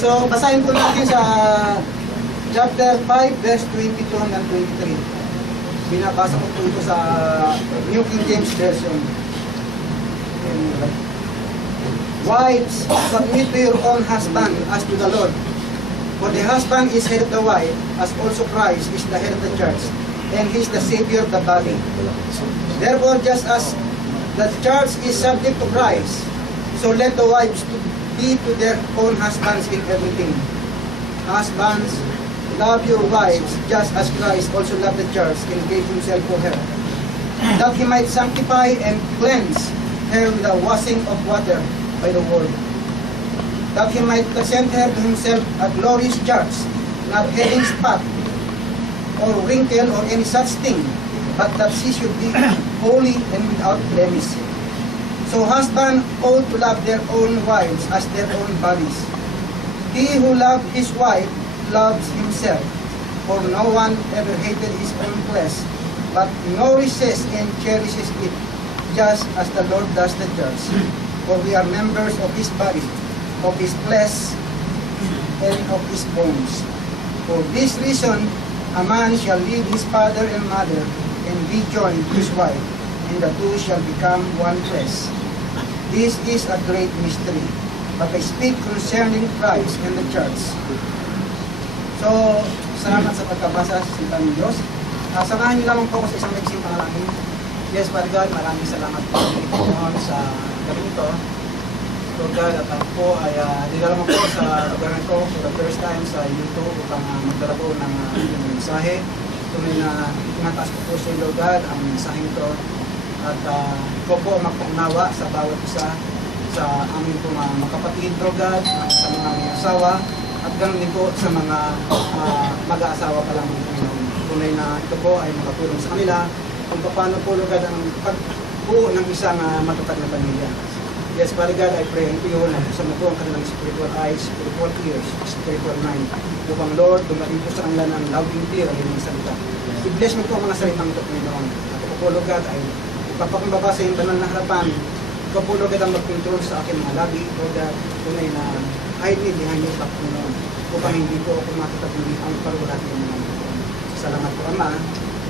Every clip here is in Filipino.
So, basahin po natin sa chapter 5, verse 22 hanggang 23. Binabasa ko po ito sa New King James Version. Wives, submit to your own husband as to the Lord. For the husband is head of the wife, as also Christ is the head of the church, and he is the Savior of the body. Therefore, just as the church is subject to Christ, so let the wives be to their own husbands in everything. Husbands, love your wives, just as Christ also loved the church and gave himself for her, that he might sanctify and cleanse her with the washing of water by the word, that he might present her to himself a glorious church, not having spot or wrinkle or any such thing, but that she should be holy and without blemish. So husbands ought to love their own wives as their own bodies. He who loves his wife loves himself, for no one ever hated his own flesh, but nourishes and cherishes it, just as the Lord does the church. For we are members of his body, of his flesh, and of his bones. For this reason, a man shall leave his father and mother, and be joined to his wife, and the two shall become one flesh. This is a great mystery, but I speak concerning Christ and the church. So, salamat sa pagkabasa sa salita ng Diyos. Samahan niyo lamang po ako sa isang maiksing panalangin. Yes, Father God, maraming salamat po sa gabi ito. Lord God, at ako po ay nilalaman po sa lugar nito for the first time sa YouTube upang magdala po ng mensahe. Tunay na itinataas ko po sa Lord God ang mensahe ito. At ko po magpaunawa sa bawat isa sa aming po mga kapatid, Lord God, sa mga may asawa, at ganoon din po sa mga mag-aasawa pa lang. Tunay na ito po ay makatulong sa kanila kung paano po, Lord God, ang pagbuo ng isang matatag na pamilya. Yes, Father God, I pray unto you na sa mo po ang kanilang spiritual eyes, spiritual ears, spiritual mind. Upang Lord, dumating po sa kanila ng loud and clear ang inyong salita. I-bless mo po ang mga salitang ito, Panginoon. At ako po, Lord God, ay ipapakumbaba sa iyong banal na harapan. Ikaw po, Lord God, ang mag-control sa aking mga labi. Lord God, tunay na hide me behind your back, Panginoon. Upang hindi po ako matatabili ang parulat ng mga Panginoon. Salamat po, Ama.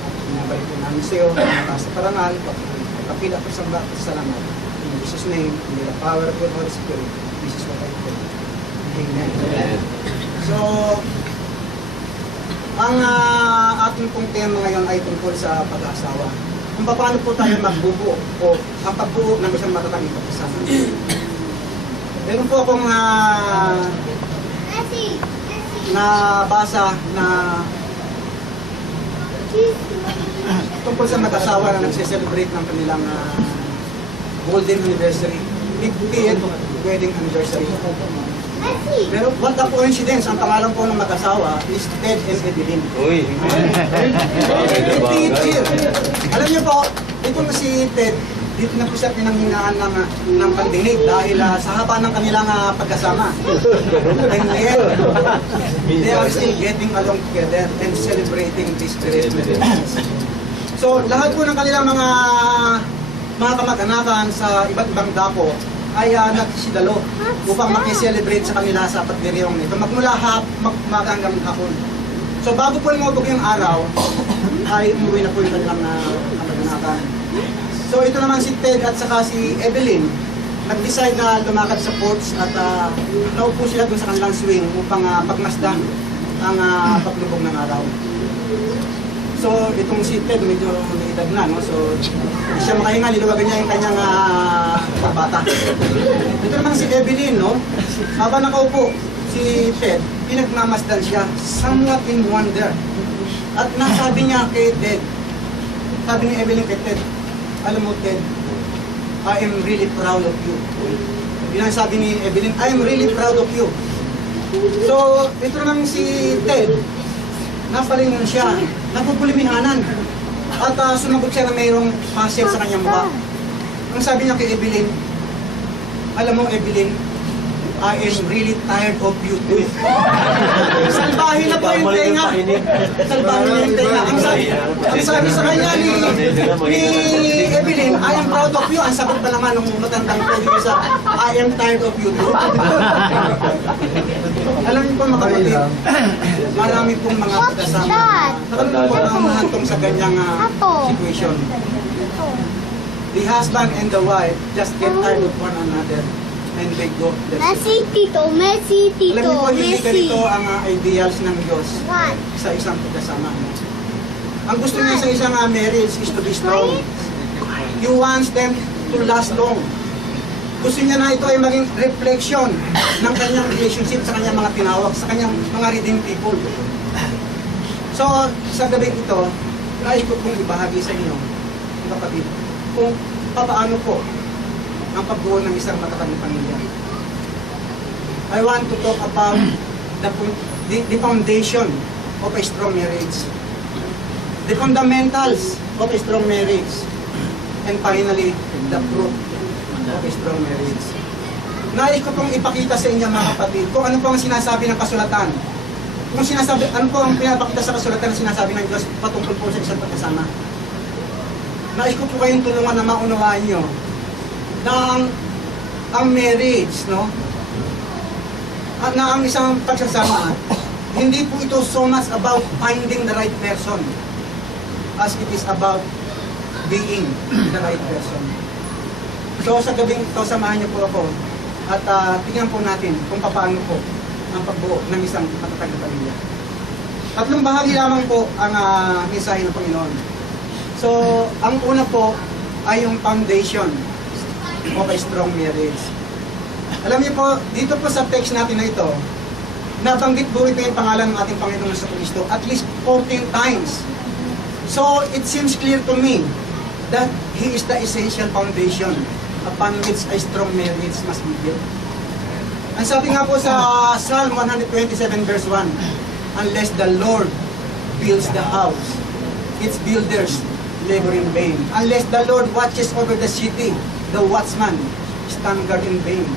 At pinabalik po namin sa iyo ang taas na parangal, pagkapila at salamat. In Jesus' name, in the power of your Holy Spirit, this is what I pray. Amen. Amen. So, ang ating pong tema ngayon ay tungkol sa pag-aasawa. Kung paano po tayo magbubuo o ang pagbuo ng isang matatag na kasama. Meron po akong nabasa na tungkol sa mag-asawa na nagse-celebrate ng kanilang golden anniversary, 50th wedding anniversary. Pero what a coincidence, ang pangalan po ng mag-asawa is Ted and Evelyn. Uy! 50th year. Alam niyo po, ito na si Ted, dito na po siya pinanghinaan ng pandinig dahil sa haba ng kanilang pagkasama. And yet, they are still getting along together and celebrating this great anniversary. So, lahat po ng kanilang mga kamag-anakan sa iba't ibang dako ay nagsisidalo upang makiselebrate sa kanila sa pagdiriwang nito. Magmula hanggang hapon. So bago po lumabog yung araw, ay umuwi na po yung kanilang kamag-anakan. So ito naman si Ted at saka si Evelyn, nag-decide na lumakad sa porch at naupo sila doon sa kanilang swing upang pagmasdan ang paglubog ng araw. So, itong si Ted, medyo may edad na, no? So, hindi siya makahinga, niluwagan niya yung kanyang bata. Ito naman si Evelyn, no? Habang nakaupo si Ted, pinagmamasdan siya, somewhat in wonder. At nasabi niya kay Ted, sabi ni Evelyn kay Ted, alam mo Ted, I am really proud of you. Yun ang sabi ni Evelyn, I am really proud of you. So, ito naman si Ted, napalingon siya, napupuliminhanan. At sumagot siya na mayroong puzzle sa kanyang mukha. Ang sabi niya kay Evelyn, alam mo Evelyn, I am really tired of you too. Salbahe na po yung tenga. Salbahe na yung tenga. Ang sabi sa kanya ni Evelyn, I am proud of you. Ang sagot pa naman ng matandang pwede sa I am tired of you too. Alam niyo po mga kapatid, marami pong mga kasama na hantong sa ganyang situation. The husband and the wife just get tired of one another and they go. Messi, Tito. Messi, Alam niyo Tito. po, hindi Messi. ganito ang ideals ng Diyos What? sa isang pagkasama. Ang gusto niya sa isang marriage is to be strong. He wants them to last long. Gusto niya na ito ay maging reflection ng kanyang relationship sa kanyang mga tinawag, sa kanyang mga redeemed people. So, sa gabi ito, nais ko pong ibahagi sa inyo, mga kapatid, kung paano po ang pagbuo ng isang matatag na pamilya. I want to talk about the foundation of a strong marriage. The fundamentals of a strong marriage. And finally, the fruit of a strong marriage. Nais ko pong ipakita sa inyo mga kapatid kung ano po ang sinasabi ng kasulatan. Kung sinasabi, ano po ang pinapakita sa kasulatan na sinasabi ng Diyos patungkol po sa isang pagkasama. Nais ko po kayong tulungan na maunawaan nyo na ang marriage, no? At na ang isang pagsasama, hindi po ito so much about finding the right person as it is about being the right person. So sa gabing ito, samahan niyo po ako at tingnan po natin kung paano po ang pagbuo ng isang matatag na pamilya. Tatlong bahagi lamang po ang mensahe ng Panginoon. So, ang una po ay yung foundation of a strong marriage. Alam niyo po, dito po sa text natin na ito, nabanggit po ito yung pangalan ng ating Panginoon sa Kristo at least 14 times. So, it seems clear to me that He is the essential foundation upon which a strong marriage must be built. Ang sabi nga po sa Psalm 127 verse 1, unless the Lord builds the house, its builders labor in vain. Unless the Lord watches over the city, the watchman stand guard in vain.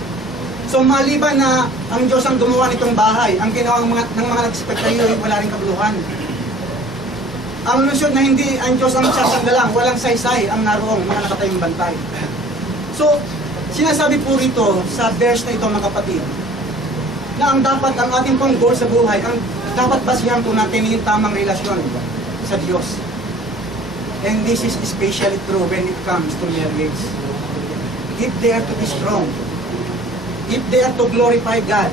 So maliban na ang Diyos ang gumawa nitong bahay, ang ginawa ng mga nagspektayo ay wala rin kabuluhan. Ang lusyon na hindi ang Diyos ang sasandalang, walang saysay ang naroong mga nakatayong bantay. So, sinasabi po rito sa verse na ito mga kapatid, na ang dapat, ang ating pong goal sa buhay, ang dapat basihan po natin yung tamang relasyon sa Diyos. And this is especially true when it comes to marriage. If they are to be strong, if they are to glorify God,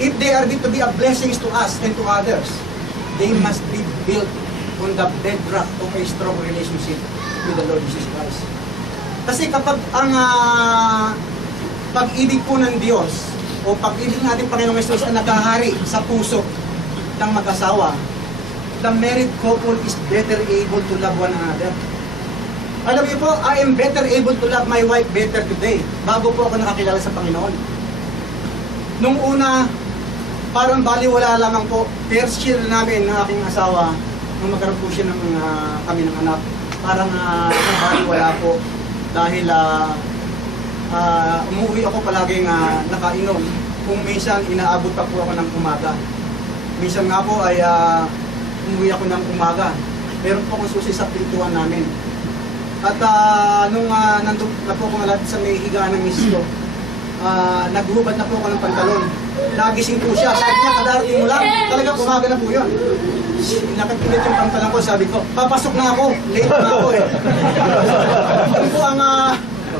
if they are to be a blessing to us and to others, they must be built on the bedrock of a strong relationship with the Lord Jesus Christ. Kasi kapag ang pag-ibig po ng Diyos o pag-ibig natin Panginoong Jesus ay nakahari sa puso ng mag-asawa, the married couple is better able to love one another. Alam niyo po, I am better able to love my wife better today bago po ako nakakilala sa Panginoon. Nung una, parang baliwala lamang po, first year namin ng aking asawa, nung magkaroon po siya ng kami ng anak, parang baliwala po dahil umuwi ako palaging nakainom. Kung minsan, inaabot pa po ako ng umaga. Minsan nga po ay umuwi ako ng umaga. Meron po akong susi sa pintuan namin. At nung nandun na po ako malapit sa may higaan ng misis ko, naghubad na po ako ng pantalon. Nagising po siya. Sabi niya, kadarating mo lang. Talaga umaga na po yun. Nakapilit yung pantalon ko. Sabi ko, papasok na ako. Late na ako eh. Ito po ang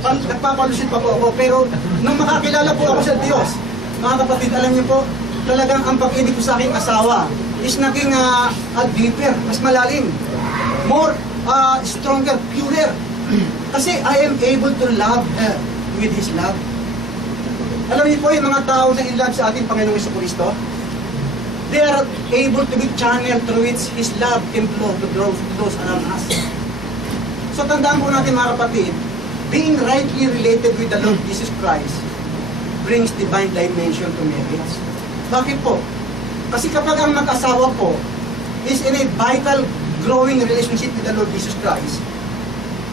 nagpapalusit pa po ako. Pero nung makakilala po ako sa Diyos, mga kapatid, alam niyo po, talagang ang pag-ibig ko sa aking asawa is naging deeper, mas malalim. More stronger, purer. Kasi I am able to love her with His love. Alam niyo po yung mga tao na in love sa ating Panginoong Jesucristo, they are able to be channeled through which His love can flow to those around us. So tandaan po natin mga kapatid, being rightly related with the Lord Jesus Christ brings divine dimension to marriage. Bakit po? Kasi kapag ang mag-asawa po is in a vital, growing relationship with the Lord Jesus Christ,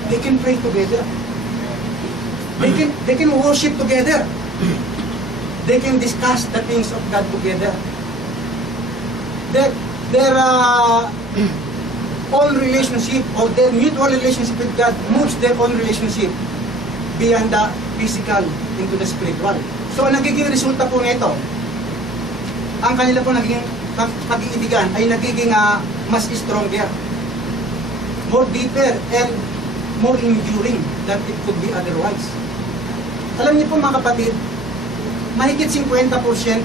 they can pray together. They can worship together. They can discuss the things of God together. Their own relationship or their mutual relationship with God moves their own relationship beyond the physical into the spiritual. So, ang nagiging resulta po nito, ang kanila po naging pag-iibigan ay nagiging mas stronger, more deeper, and more enduring than it could be otherwise. Alam niyo po mga kapatid, mahigit 50%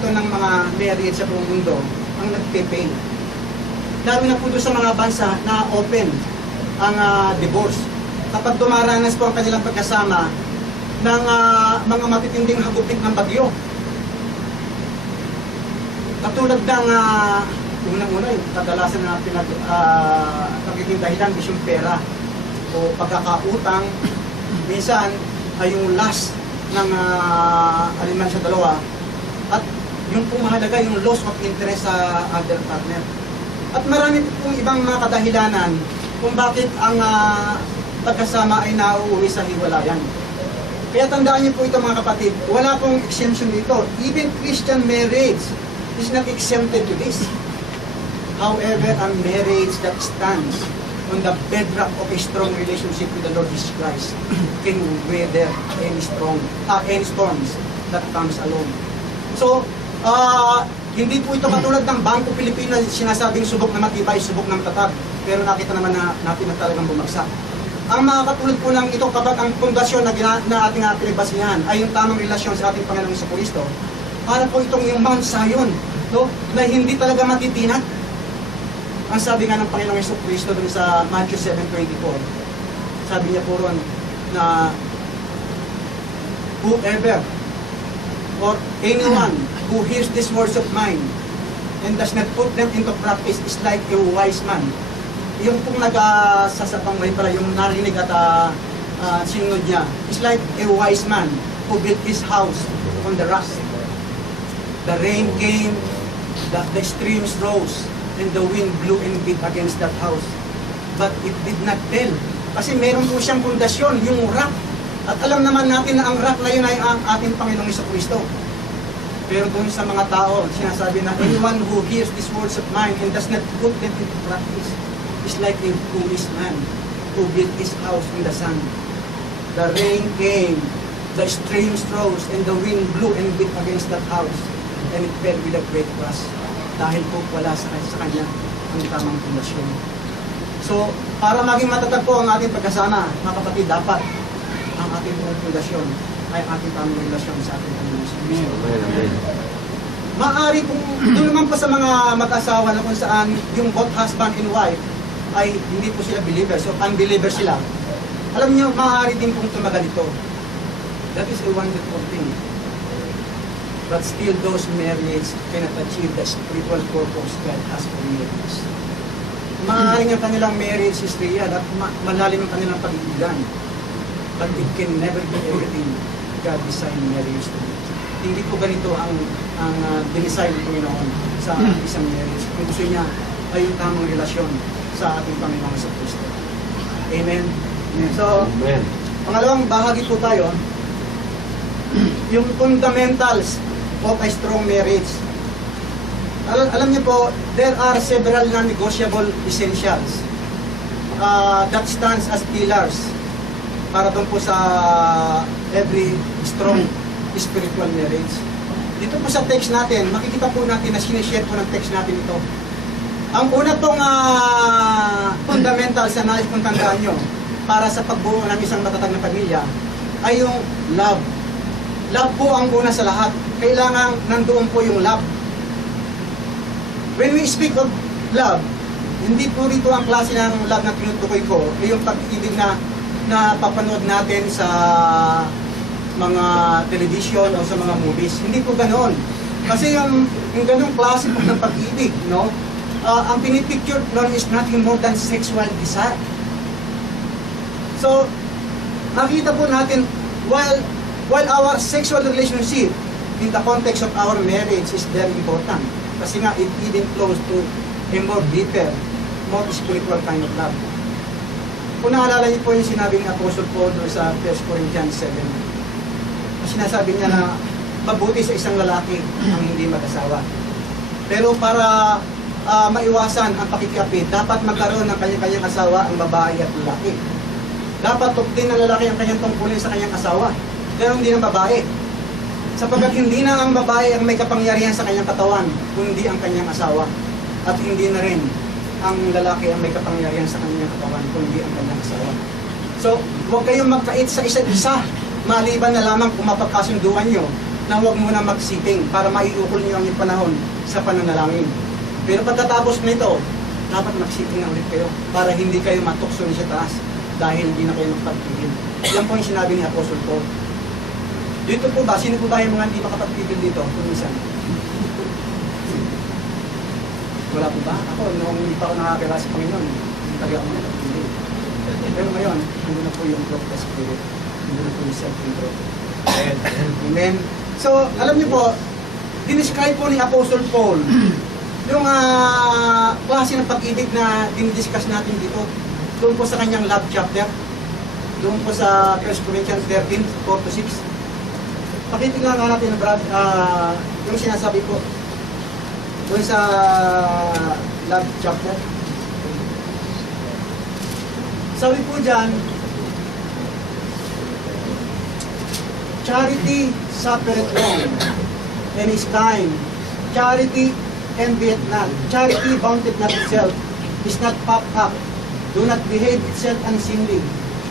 ng mga marriage sa buong mundo ang nagpe-fail. Lalo na po doon sa mga bansa na open ang divorce. Kapag dumaranas po ang kanilang pagkasama ng mga matitinding hagupit ng bagyo. Katulad ng unang-una, yung kadalasan na nagiging dahilan is yung pera o pagkakautang. Minsan ay yung lust ng alinman sa dalawa, at yung pong mahalaga yung loss of interest sa other partner. At marami pong ibang mga kadahilanan kung bakit ang pagkasama ay nauuwi sa hiwalayan. Kaya tandaan niyo po ito mga kapatid, wala pong exemption dito. Even Christian marriage is not exempted to this. However, a marriage that stands on the bedrock of a strong relationship with the Lord Jesus Christ can weather any storms that comes along. So, hindi po ito katulad ng Bangko Pilipinas sinasabing subok na matibay, subok na matatag. Pero nakita naman natin na talagang bumagsak. Ang mga katulad po ng ito, kapag ang pundasyon na ating pinagbasihan ay yung tamang relasyon sa ating Panginoong Jesucristo, para po itong yung Mount Zion, no, na hindi talaga matitinag. Ang sabi nga ng Panginoong Jesucristo dun sa Matthew 7:24, sabi niya po ron na whoever or anyone who hears these words of mine and does not put them into practice is like a wise man. Yung pong nagsasapang may pala, yung narinig at sinunod niya, is like a wise man who built his house on the rock. The rain came, the streams rose, and the wind blew and beat against that house. But it did not fail. Kasi meron po siyang pundasyon, yung rock. At alam naman natin na ang rock na yun ay ang ating Panginoong Jesucristo. Pero doon sa mga tao, sinasabi na anyone who hears these words of mine and does not put them into practice is like a foolish man who built his house in the sand. The rain came, the streams rose, and the wind blew and beat against that house, and it fell with a great crash. Dahil po wala sa kanya ang tamang pundasyon. So, para maging matatag po ang ating pagkasama, mga kapatid, dapat ang ating pundasyon ay ating tamang relasyon sa ating Panginoon. Maaari kung doon naman pa sa mga mag-asawa na kung saan yung both husband and wife ay hindi po sila believers, so unbelievers sila. Alam niyo, maaari din pong tumagal ito. That is a wonderful thing. But still, those marriages cannot achieve the spiritual purpose God has for marriage. Maaaring ang kanilang marriage is real at malalim ang kanilang pag-ibigan. But it can never be everything God designed marriage to be. Hindi po ganito ang dinesign ng Panginoon sa isang marriage. Kung gusto niya ay yung tamang relasyon sa ating Panginoon sa Kristo. Amen? So, pangalawang bahagi po tayo, yung fundamentals of a strong marriage. Alam niyo po, there are several non-negotiable essentials that stands as pillars para doon po sa every strong spiritual marriage. Dito po sa text natin, makikita po natin na sinishare po ng text natin ito. Ang una pong fundamentals na nais kong tandaan nyo para sa pagbuo ng isang matatag na pamilya ay yung love. Love po ang una sa lahat. Kailangan nandoon po yung love. When we speak of love, hindi po rito ang klase ng love na tinutukoy ko, ay yung pag-ibig na papanood natin sa mga television o sa mga movies. Hindi po ganoon. Kasi yung ganong klase po ng pag-ibig, no? Ang pinipicture nun is nothing more than sexual desire. So, makita po natin, while our sexual relationship in the context of our marriage is very important, kasi nga it even flows to a more deeper, more spiritual kind of love. Kung naalala niyo po yung sinabi ng Apostle Paul sa 1 Corinthians 7, sinasabi niya na mabuti sa isang lalaki ang hindi mag-asawa. Pero para maiwasan ang pakikiapid, dapat magkaroon ng kanyang asawa ang babae at lalaki. Dapat tugtin ng lalaki ang kanyang tungkulin sa kanyang asawa, pero hindi ng babae. Sapagkat hindi na ang babae ang may kapangyarihan sa kanyang katawan, kundi ang kanyang asawa. At hindi na rin ang lalaki ang may kapangyarihan sa kanyang katawan, kundi ang kanyang asawa. So, huwag kayong magkait sa isa't isa, maliban na lamang kung mapagkasunduan nyo na huwag muna magsiping para maiukol nyo ang inyong panahon sa pananalangin. Pero pagkatapos nito, dapat magsiping na ulit kayo para hindi kayo matukso sa taas dahil hindi na kayo magpagpigil. Yan po yung sinabi ni Apostle Paul. Dito po ba, sino po ba yung mga hindi makapagpigil dito? Kumisan. Wala po ba? Ako, noong hindi pa ako nakakilala sa Panginoon, hindi talaga ako nakapagpigil. Pero ngayon, hindi na po yung growth of spirit. Hindi na po yung self-control. Amen. So, alam niyo po, dinescribe po ni Apostle Paul yung klase ng pag-ibig na dinidiscuss natin dito. Doon po sa kanyang love chapter. Doon po sa 1 Corinthians 13, 4-6. Pakitingnan nga natin, Brad, yung sinasabi po doon sa love chapter. Sabi po dyan, charity suffereth long and is kind. Charity envieth not. Charity vaunteth not itself, is not puffed up, do not behave itself unseemly,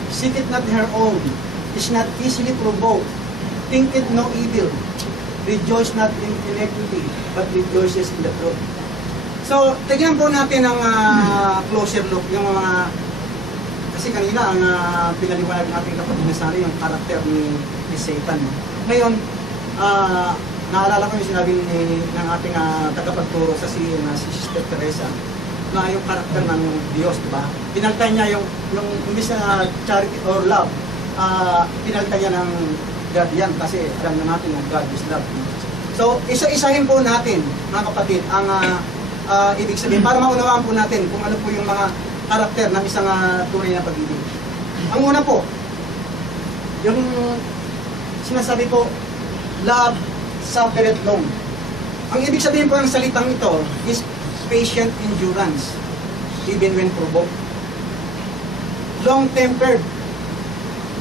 seeketh not her own, is not easily provoked, thinketh no evil, rejoice not in iniquity, but rejoices in the truth. So, tignan po natin ang closer look, yung mga kasi kanina ang pinaliwanag natin kapatid na sana yung karakter ni Satan. Ngayon, naalala ko yung sinabi ng ating tagapagturo sa si Sister Teresa na yung karakter ng Diyos, di ba? Pinalitan niya yung imbis na charity or love, pinalitan niya ng God yan kasi alam na natin yung God is love. So, isa-isahin po natin, mga kapatid, ang ibig sabihin para maunawaan po natin kung ano po yung mga karakter ng isang tunay na pag-ibig. Ang una po, yung sinasabi po, love suffereth long. Ang ibig sabihin po ng salitang ito is patient endurance, even when provoked. Long-tempered.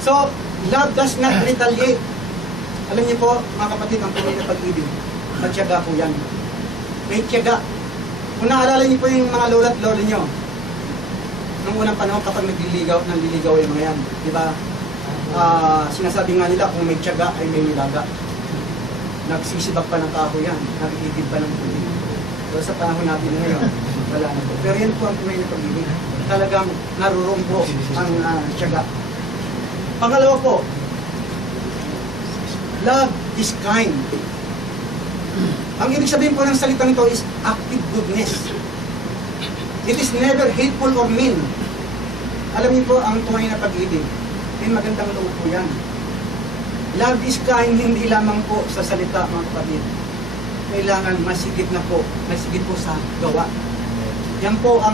So, love does not retaliate. Alam niyo po, mga kapatid, ang tunay na pag-ibig, matyaga po yan. May tiyaga. Kung naalala niyo po yung mga lola't lola niyo, nung unang panahon kapag naliligaw yung mga yan, di ba? Sinasabi nga nila kung may tiyaga ay may nilaga. Nagsisibak pa ng kahoy yan, nag-iitid pa ng tubig. Pero sa panahon natin ngayon, wala na po. Pero yan po ang tunay na pag-ibig. Talagang naroon po ang tiyaga. Pangalawa po, love is kind. Ang ibig sabihin po ng salitang ito is active goodness. It is never hateful or mean. Alam niyo po, ang tunay na pag-ibig, may magandang loob po yan. Love is kind, hindi lamang po sa salita, mga kapatid. Kailangan masigit po sa gawa. Yan po ang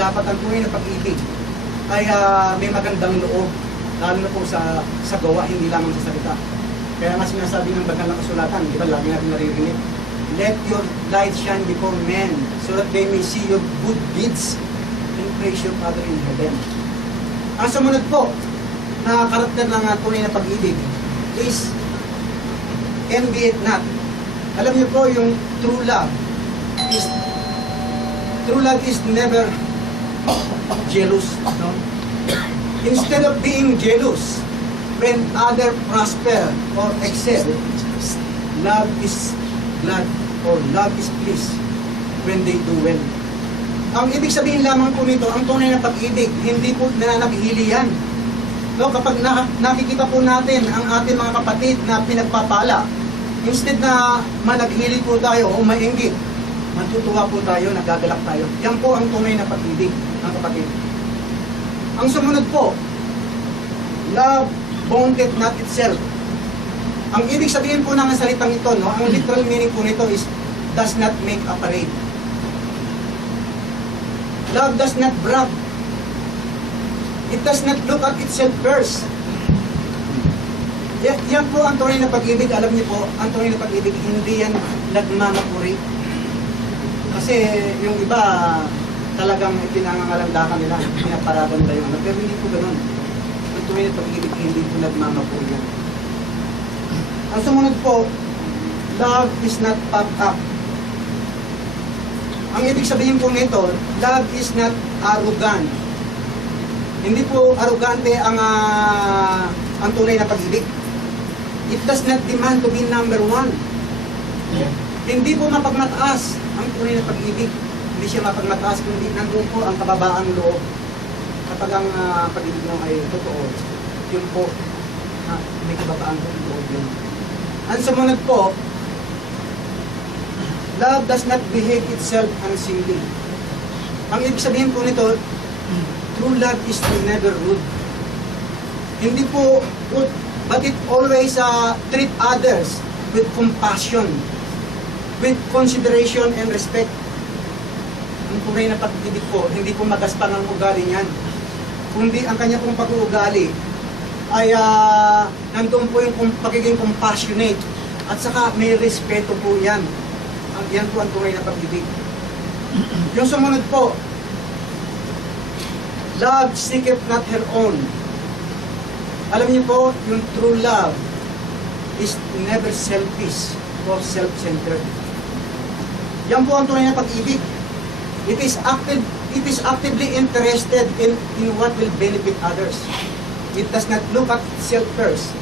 dapat ang tunay na pag-ibig. Kaya may magandang loob, lalo na po sa gawa, hindi lamang sa salita. Kaya nga sinasabi ng bagang na kasulatan, di ba, lagi natin naririnig, let your light shine before men, so that they may see your good deeds and praise your Father in heaven. Ang sumunod po na karakter ng tunay na pag-ibig is envy it not. Alam niyo po, yung true love is never jealous. No? Instead of being jealous when other prosper or excel, love is glad or love is pleased when they do well. Ang ibig sabihin lamang po nito, ang tunay na pag-ibig, hindi po nananaghili yan. No, kapag nakikita po natin ang ating mga kapatid na pinagpapala, instead na managhili po tayo o mainggit, matutuwa po tayo, nagagalak tayo. Yan po ang tunay na pag-ibig, mga kapatid. Ang sumunod po, love vaunteth not itself. Ang ibig sabihin po ng salitang ito, no, ang literal meaning po nito is does not make a parade. Love does not brag. It does not look at itself first. Yan po ang tunay na pag-ibig. Alam niyo po, ang tunay na pag-ibig, hindi yan nagmamapuri. Kasi yung iba, talagang pinangangalandakan nila, pinaparaganda yung ano. Pero hindi po ganun. Ang tunay na pag-ibig, hindi po nagmamapuri yan. Ang sumunod po, Love is not puffed up. Ang ibig sabihin po nito, love is not arrogant. Hindi po arrogante ang tunay na pag-ibig. It does not demand to be number one. Hindi po mapagmataas ang tunay na pag-ibig. Hindi siya mapagmataas, kundi nandun po ang kababaang loob. Kapag ang pag-ibig mo ay totoo, yun po, may kababaang loob yun. Ang sumunod po, love does not behave itself unsingly. Ang ibig sabihin po nito, true love is never rude. Hindi po rude, but it always treat others with compassion, with consideration and respect. Ang tunay na pag-ibig po, hindi po magaspang ang ugali niyan. Kundi ang kanya pong pag-uugali ay nandun po yung pagiging compassionate at saka may respeto po yan. Yan po ang tunay na pag-ibig. Yung sumunod po, love seeketh not her own. Alam niyo po, yung true love is never selfish or self-centered. Yan po ang tunay na pag-ibig. It is actively interested in what will benefit others. It does not look at itself first,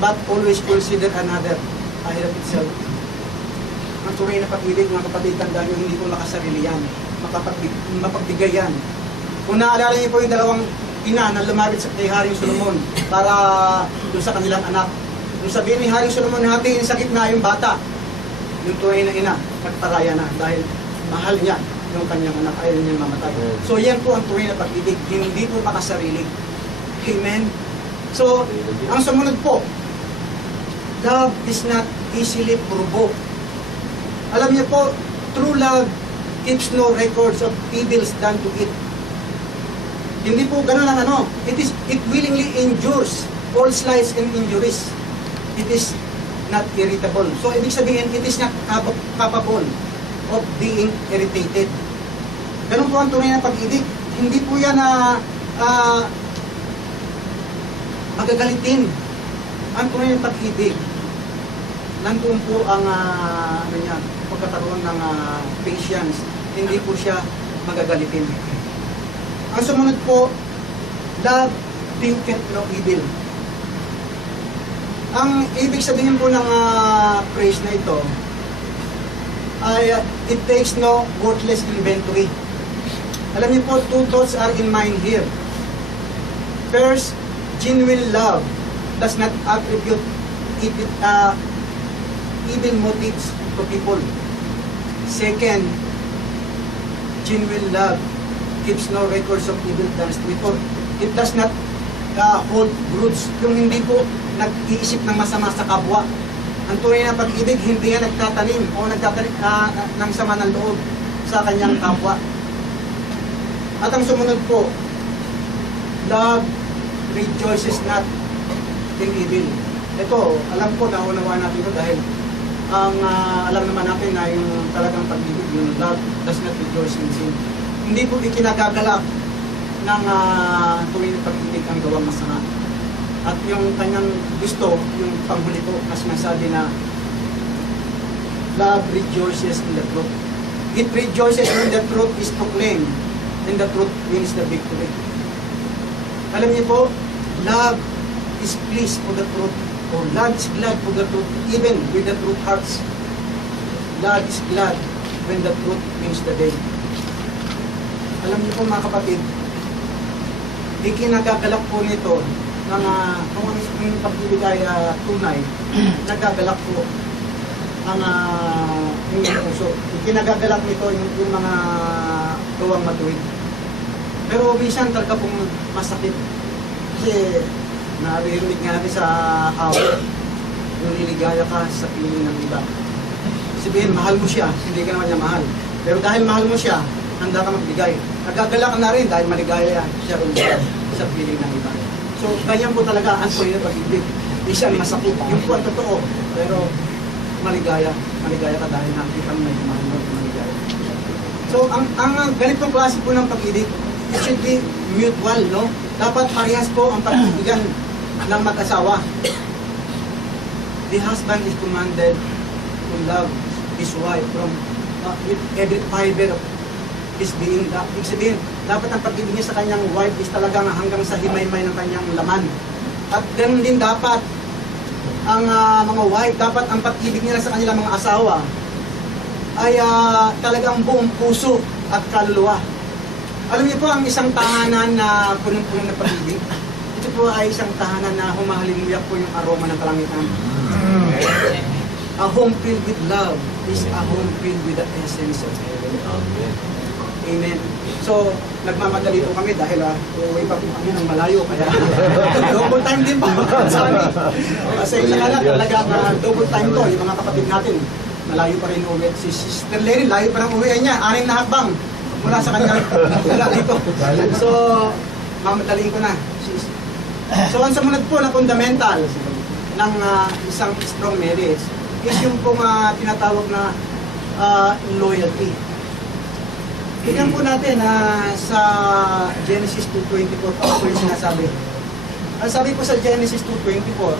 but always consider another ahead of itself. Ang tunay na pag-ibig, mga kapatid, tandaan nyo, hindi po makasarili yan. Mapagbigay yan. Kung naalala niyo po yung dalawang ina na lumapit kay Haring Solomon para doon sa kanilang anak. Nung sabihin ni Haring Solomon, hatiin sa gitna yung bata. Yung tunay na ina, nagparaya na dahil mahal niya yung kanyang anak, ayaw niyang mamatay. So yan po ang tunay na pag-ibig, hindi po makasarili. Amen? So, ang sumunod po, love is not easily provoked. Alam niyo po, true love keeps no records of evils done to it. Hindi po ganun ang it willingly endures all slights and injuries. It is not irritable. So, ibig sabihin, it is not capable of being irritated. Ganun po ang tunay na pag-ibig. Hindi po yan magagalitin. Ang tunay na pag-ibig, nandun po ang pagkakaroon ng patience. Hindi po siya magagalitin. Ang sumunod po, love thinketh no evil. Ang ibig sabihin po ng phrase na ito ay it takes no worthless inventory. Alam niyo po, two thoughts are in mind here. First, genuine love does not attribute evil motives to people. Second, genuine love keeps no records of evil done to people. It does not hold grudge. Yung hindi po nag-iisip ng masama sa kapwa. Ang tunay na pag-ibig, hindi yan nagtatanim o nagtatanim ng sama ng loob sa kanyang kapwa. At ang sumunod po, love rejoices not in evil. Ito, alam ko, naunawa natin ito dahil ang alam naman natin na yung talagang pag-ibig, yung love does not rejoice in sin. Hindi po ikinagagalak ng tunay na pag-ibig ang gawang masama. At yung kanyang gusto, yung panghuli ko, na sinasabi na love rejoices in the truth. It rejoices when the truth is proclaimed and the truth wins the victory. Alam niyo po, love is pleased for the truth, or love is glad for the truth, even with the truth hearts. Love is glad when the truth wins the day. Alam niyo po mga kapatid, ikinagagalak po nito ng kung ang pag-ibig ay tunay, nagagalak po ang inyong puso. Ikinagagalak nito yung mga gawang matuwid. Pero minsan talaga pong masakit. Kasi naririnig nga natin sa awit, yung niligaya ka sa piling ng iba. Sabihin, mahal mo siya, hindi ka naman niya mahal. Pero dahil mahal mo siya, handa ka magbigay. Nagagalak ka na rin dahil maligaya siya rin sa piling ng iba. So, ganyan po talaga ang tunay na pag-ibig. Minsan masakit, yung po ang totoo. Pero maligaya ka dahil nakita mo na mahal mo, maligaya. So, ang ganitong klase po ng pag-ibig, it should be mutual, no? Dapat parehas po ang pag-ibigan ng mag-asawa. The husband is commanded to to love his wife from with every fiber of his being. Ibig sabihin, dapat ang pag-ibig niya sa kanyang wife is talagang hanggang sa himay-may ng kanyang laman. At ganun din dapat ang mga wife, dapat ang pag-ibig nila sa kanilang mga asawa ay talagang buong puso at kaluluwa. Alam niyo po, ang isang tahanan na punong-puno ng pag-ibig, ito po ay isang tahanan na humahalimuyak po yung aroma ng kalangitan. A home filled with love is a home filled with the essence of heaven. Amen. Amen. So, nagmamadali po kami dahil uuwi pa po kami ng malayo. Kaya double time din po sa amin. Kasi kaya talagang double time to. Yung mga kapatid natin, malayo pa rin uwi. Si Sister Lenny, layo pa ng uwi niya. 6 na hakbang mula sa kanya. Wala dito. So, mamadaliin ko na. So, ang sumunod po na fundamental ng isang strong marriage is yung pong tinatawag na loyalty. Tignan po natin sa Genesis 2:24 po yung sinasabi. Ang sabi po sa Genesis 2:24,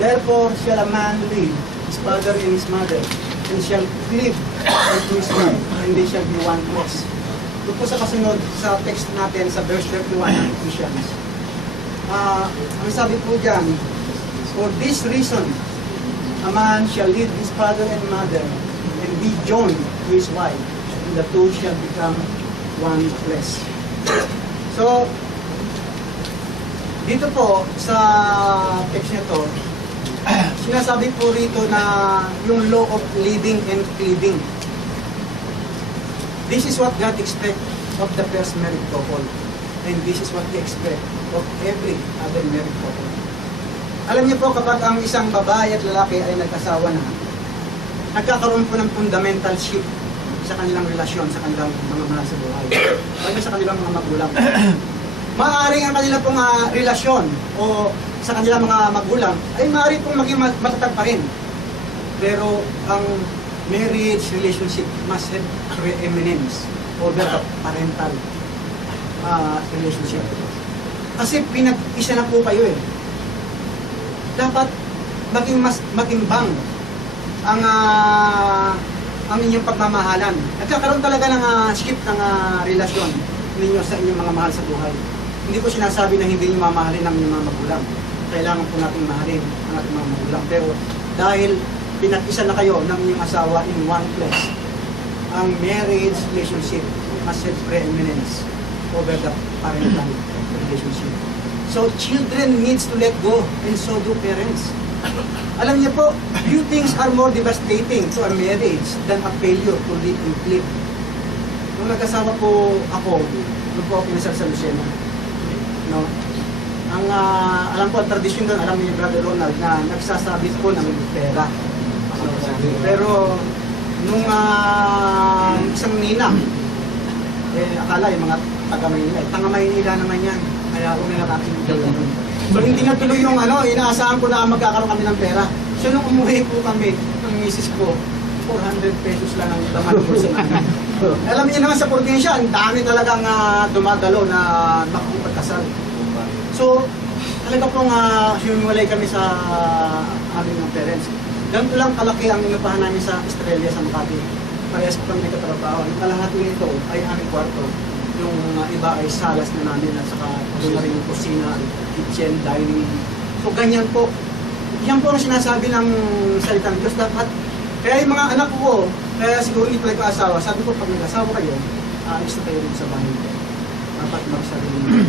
therefore shall a man leave his father and his mother, and shall cleave unto his wife, and they shall be one flesh. Ito po sa kasunod sa text natin sa verse 31 ng Ephesians. Ang sabi po dyan, for this reason, a man shall leave his father and mother, and be joined to his wife, and the two shall become one flesh. So, dito po sa text nito, sinasabi po rito na yung law of living and cleaving. This is what God expects of the first married couple, and this is what He expects of every other married couple. Alam niyo po, kapag ang isang babae at lalaki ay nagkasawa na, nagkakaroon po ng fundamental shift sa kanilang relasyon, sa kanilang mga mahal sa buhay, o sa kanilang mga magulang. Maaaring ang kanilang pong relasyon o sa kanilang mga magulang ay maaari pong maging matatag pa rin. Pero ang marriage relationship must have preeminence over the parental relationship. Kasi pinag-isa na po kayo eh. Dapat maging bang ang inyong pagmamahalan. Nagkakaroon talaga ng shift ng relasyon ninyo sa inyong mga mahal sa buhay. Hindi ko sinasabi na hindi nyo mamahalin ang inyong mga magulang. Kailangan po natin mahalin ang ating mga magulang. Pero dahil pinag-isa na kayo ng inyong asawa in one flesh, ang marriage relationship must have preeminence over the parental relationship. So children needs to let go, and so do parents. Alam niyo po, few things are more devastating to a marriage than a failure to live and live. Nung nag-asawa po ako, nung po ako pinasal sa Lucena, no? Ang alam ko, ang tradisyon doon, alam niyo Brother Ronald, na nagsasabit po ng pera. Pero nung isang ninang, akala yung mga taga-Maynila, taga-Maynila naman yan, kaya umila natin gawin. So hindi na tuloy yung inaasahan ko na magkakaroon kami ng pera. So nung umuwi po kami, ng misis ko, 400 pesos lang ang laman ko sa namin. Alam niyo naman sa probinsya, ang dami talagang dumadalo na makapagkasal. So talaga pong humiwalay kami sa aming mga parents. Ganito lang kalaki ang inupahan namin sa Australia, sa Makati. Parehas po kami nagkatrabaho. Yung kalahati nito ay aming kwarto. Yung iba ay salas na namin at saka doon na rin yung kusina, kitchen, dining. So ganyan po. Yan po ang sinasabi ng salita ng Diyos. Dapat, kaya yung mga anak ko, kaya siguro ito ay kaasawa, sabi ko pag nag-asawa kayo, alis na kayo rin sa bahay. Dapat magsarili.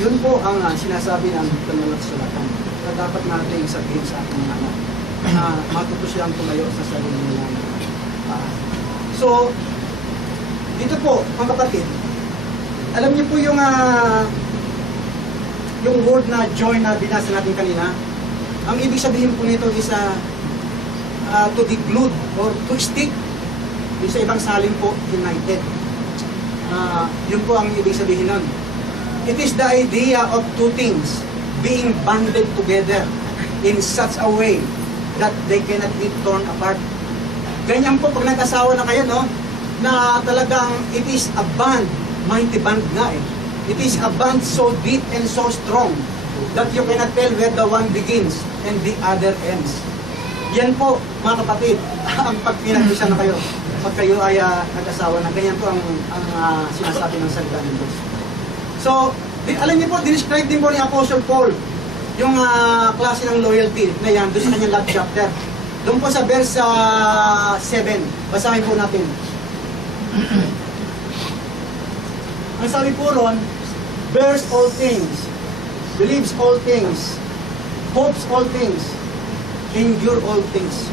Yun po ang sinasabi ng Panginoon sa Sulatan. Na dapat natin sabihin sa ating mga anak na matuto silang tumayo sa sarili nila. So, dito po, mga kapatid, alam niyo po yung word na joy na binasa natin kanina, ang ibig sabihin po nito is to be glued or to stick. Yung sa ibang salin po, united. Yun po ang ibig sabihin nun. It is the idea of two things being banded together in such a way that they cannot be torn apart. Ganyan po pag nag-asawa na kayo, no? Na talagang it is a band, mighty band nga eh. It is a band so deep and so strong that you cannot tell where the one begins and the other ends. Yan po, mga kapatid, ang pag pinag-isa na kayo, pag kayo ay nag-asawa na, ganyan po ang sinasabi ng salita ng Diyos. So, alam niyo po, dinescribe din po ni Apostle Paul yung klase ng loyalty na yan doon sa kanyang love chapter. Doon po sa verse 7, basahin po natin. Ang sabi po ron, bears all things, believes all things, hopes all things, endure all things.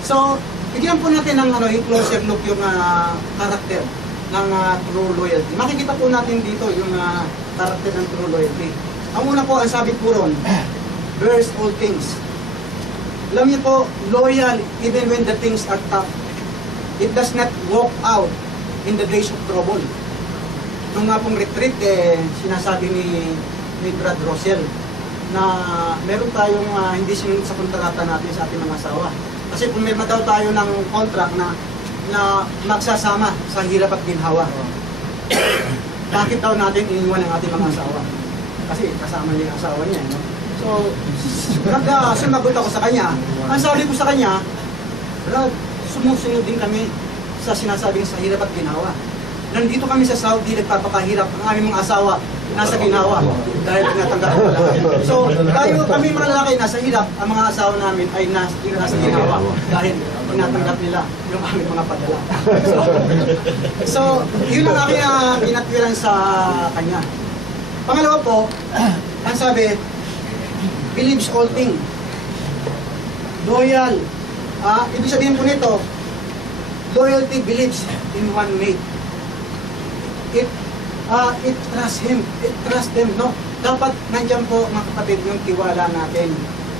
So, bigyan po natin ng yung closer look yung karakter ng true loyalty. Makikita po natin dito yung karakter ng true loyalty. Ang una po, ang sabi po ron, bears all things. Alam niyo po, loyal even when the things are tough. It does not walk out in the days of trouble. Nung nga pong retreat, sinasabi ni Brad Russell na meron tayong hindi sinunod sa kontrata natin sa ating mga asawa. Kasi kung meron daw tayo ng contract na magsasama sa hirap at ginhawa, bakit daw natin iniwan ang ating mga asawa? Kasi kasama niya yung asawa niya. No? So, sumagot ako sa kanya. Ang sabi ko sa kanya, Brad, sumusunod din kami sa sinasabing sa hirap at ginhawa. Nandito kami sa Saudi, nagpapakahirap ang aming mga asawa nasa ginawa dahil tinatanggap ko lahat. So, kami mga lalaki nasa hirap, ang mga asawa namin ay nasa ginawa dahil tinatanggap nila yung aming mga padala. So yun ang aking pinatwiran sa kanya. Pangalawa po, ang sabi, believes all things. Loyal. Ibig sabihin po nito, loyalty believes in one mate. It trusts him. It trusts them, no? Dapat nandiyan po, mga kapatid, yung tiwala natin.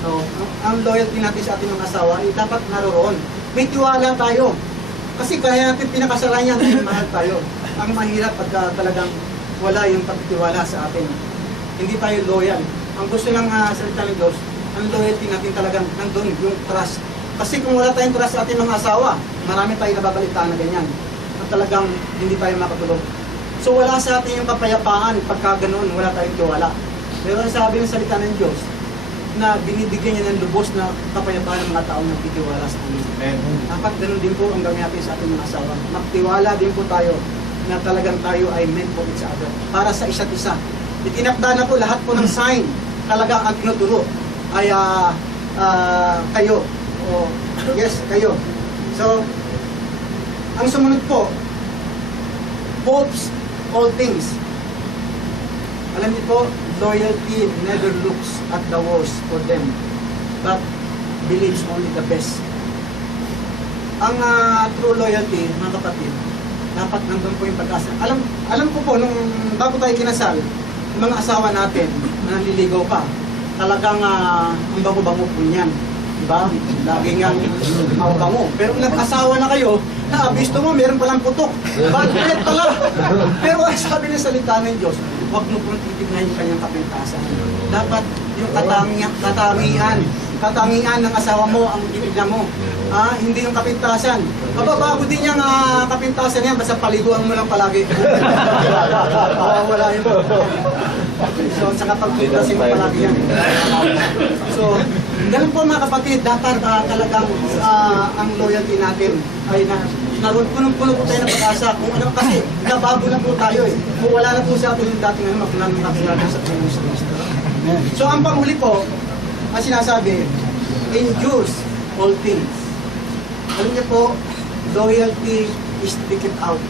No? Ang loyalty natin sa ating mga asawa, dapat naroon. May tiwala tayo. Kasi kaya natin pinakasalan yan, mahal tayo. Ang mahirap pagka talagang wala yung pagtiwala sa atin. Hindi tayo loyal. Ang gusto ng salita ng Diyos, ang loyalty natin talagang nandun, yung trust. Kasi kung wala tayong trust sa ating mga asawa, marami tayong nababalitaan na ganyan. At talagang hindi tayo makatulog. So wala sa atin yung kapayapaan pagka ganoon, wala tayong tiwala. Pero ang sabi ng salita ng Diyos, na binibigyan niya ng lubos na kapayapaan ng mga taong nagtitiwala sa Kanya. Dapat ganoon din po ang gawin natin sa ating mga asawa. Magtiwala din po tayo na talagang tayo ay meant for each other. Para sa isa't isa. Itinakda na po lahat po ng sign. Talaga ang tinuturo ay kayo. Yes, kayo. So, ang sumunod po, hopes all things. Alam niyo po, loyalty never looks at the worst for them, but believes only the best. Ang true loyalty, mga kapatid, dapat nandun po yung pag-asa. Alam ko po, nung bago tayo kinasal, yung mga asawa natin, na naliligaw pa, talagang ang bango-bango po niyan. Diba? Lagi nga mabango. Pero kung nag-asawa na kayo, naabisto mo, meron palang putok. Bad breath pala. Pero ang sabi ng salita ng Diyos, huwag mo pong titignan yung kanyang kapintasan. Dapat yung katangian ng asawa mo ang titignan mo. Hindi yung kapintasan. Mababago din yung kapintasan yan, basta paliguan mo lang palagi. Wala yun. So, sa kapag-pintasin mo palagi yan. So, ganun po mga kapatid, dapat talagang ang loyalty natin ay naroon punong-puno po tayo ng pag-asa. Kung ano kasi, nabago na po tayo eh. Kung wala na po sa atin yung dating makakilala sa Panginoon sa Kristo. So ang panghuli po, ang sinasabi, endures all things. Alam niyo po, loyalty is taken out.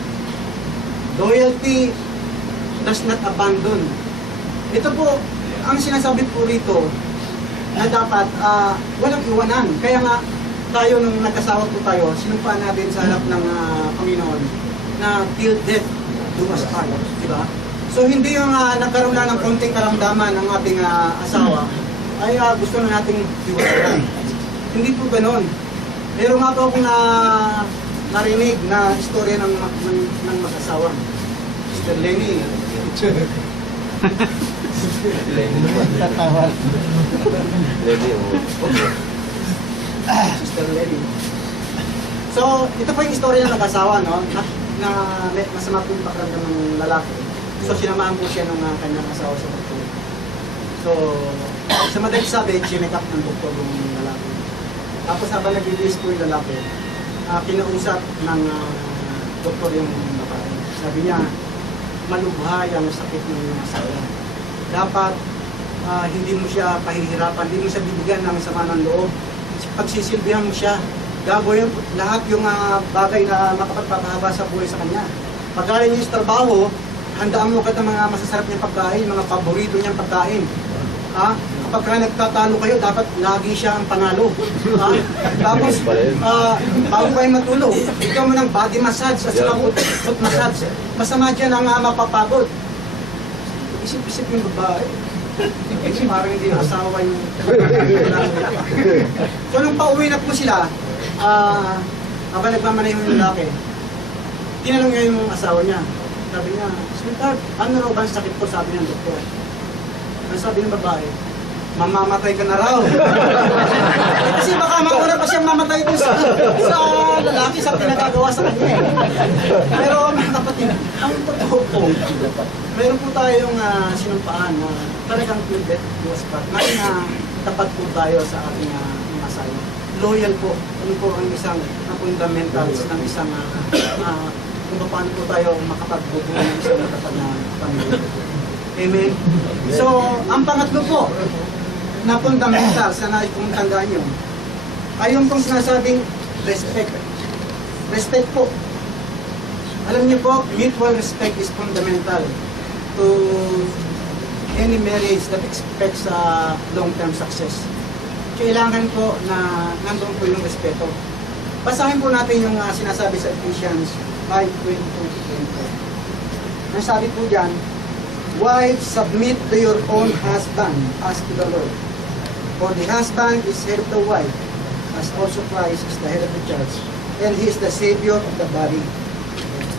Loyalty does not abandon. Ito po, ang sinasabi po rito, na dapat walang iwanan. Kaya nga tayo nung nagkasawa po tayo, sinumpaan natin sa harap ng Panginoon na till death do us part, di ba? So hindi yung nagkaroon na ng konting karamdaman ng ating asawa ay gusto na nating iwanan. Hindi po ganoon. Pero nga po akong narinig na istorya ng mag-asawa. Mr. Lenny. Sister Lenny. So, ito po yung istorya ng mag-asawa, no? Na masama po yung pakiramdam ng lalaki. So, sinamahan po siya ng kanyang asawa sa doktor. So, sa madaling sabi, chinek up ng doktor yung lalaki. Tapos habang nag-release po yung lalaki, kinausap ng doktor yung babae. Sabi niya, malubha yung sakit ng asawa. Dapat hindi mo siya pahihirapan, hindi mo siya bibigyan ng sama ng loob. Pagsisilbihan mo siya, gagawin lahat yung bagay na makapagpapahaba sa buhay sa kanya. Pag galing niya sa trabaho, handaan mo agad ng mga masasarap niyang pagkain, mga paborito niyang pagkain. Kapag ka nagtatalo kayo, dapat lagi siya ang panalo. Tapos, bago kayo matulog, ikaw mo ng body massage at saka foot massage. Masama dyan ang mapapagod. Isip-isip yung babae. Parang hindi nakasawa yung... So, nung pauwi na po sila, habang nagmamaneho yung lalaki, tinanong niya yung asawa niya. Sabi niya, sweetheart, ano raw ba ang sakit ko? Sabi ng doktor. Ang sabi ng babae, mamamatay ka na raw. Kasi baka mauna pa siyang mamatay dun sa lalaki sa pinagagawa sa kanya. Pero mga kapatid, ang totoo po, meron po tayong sinumpaan na talagang till death do us part. Tapat po tayo sa ating mga asawa. Loyal po. Ano po ang isang fundamentals ng isang kung paano po tayo makapagbubuo ng isang matapat na pamilya. Amen? So, ang pangatlo po, na fundamentals na nais kong tandaan nyo, ay yung pong sinasabing respect. Respect po. Alam niyo po, mutual respect is fundamental to any marriage that expects long-term success. Kailangan po na nandun po yung respeto. Basahin po natin yung sinasabi sa Ephesians 5:22-24. Ang sabi po dyan, wives, submit to your own husband as to the Lord. For the husband is head of the wife, as also Christ is the head of the church, and he is the Savior of the body.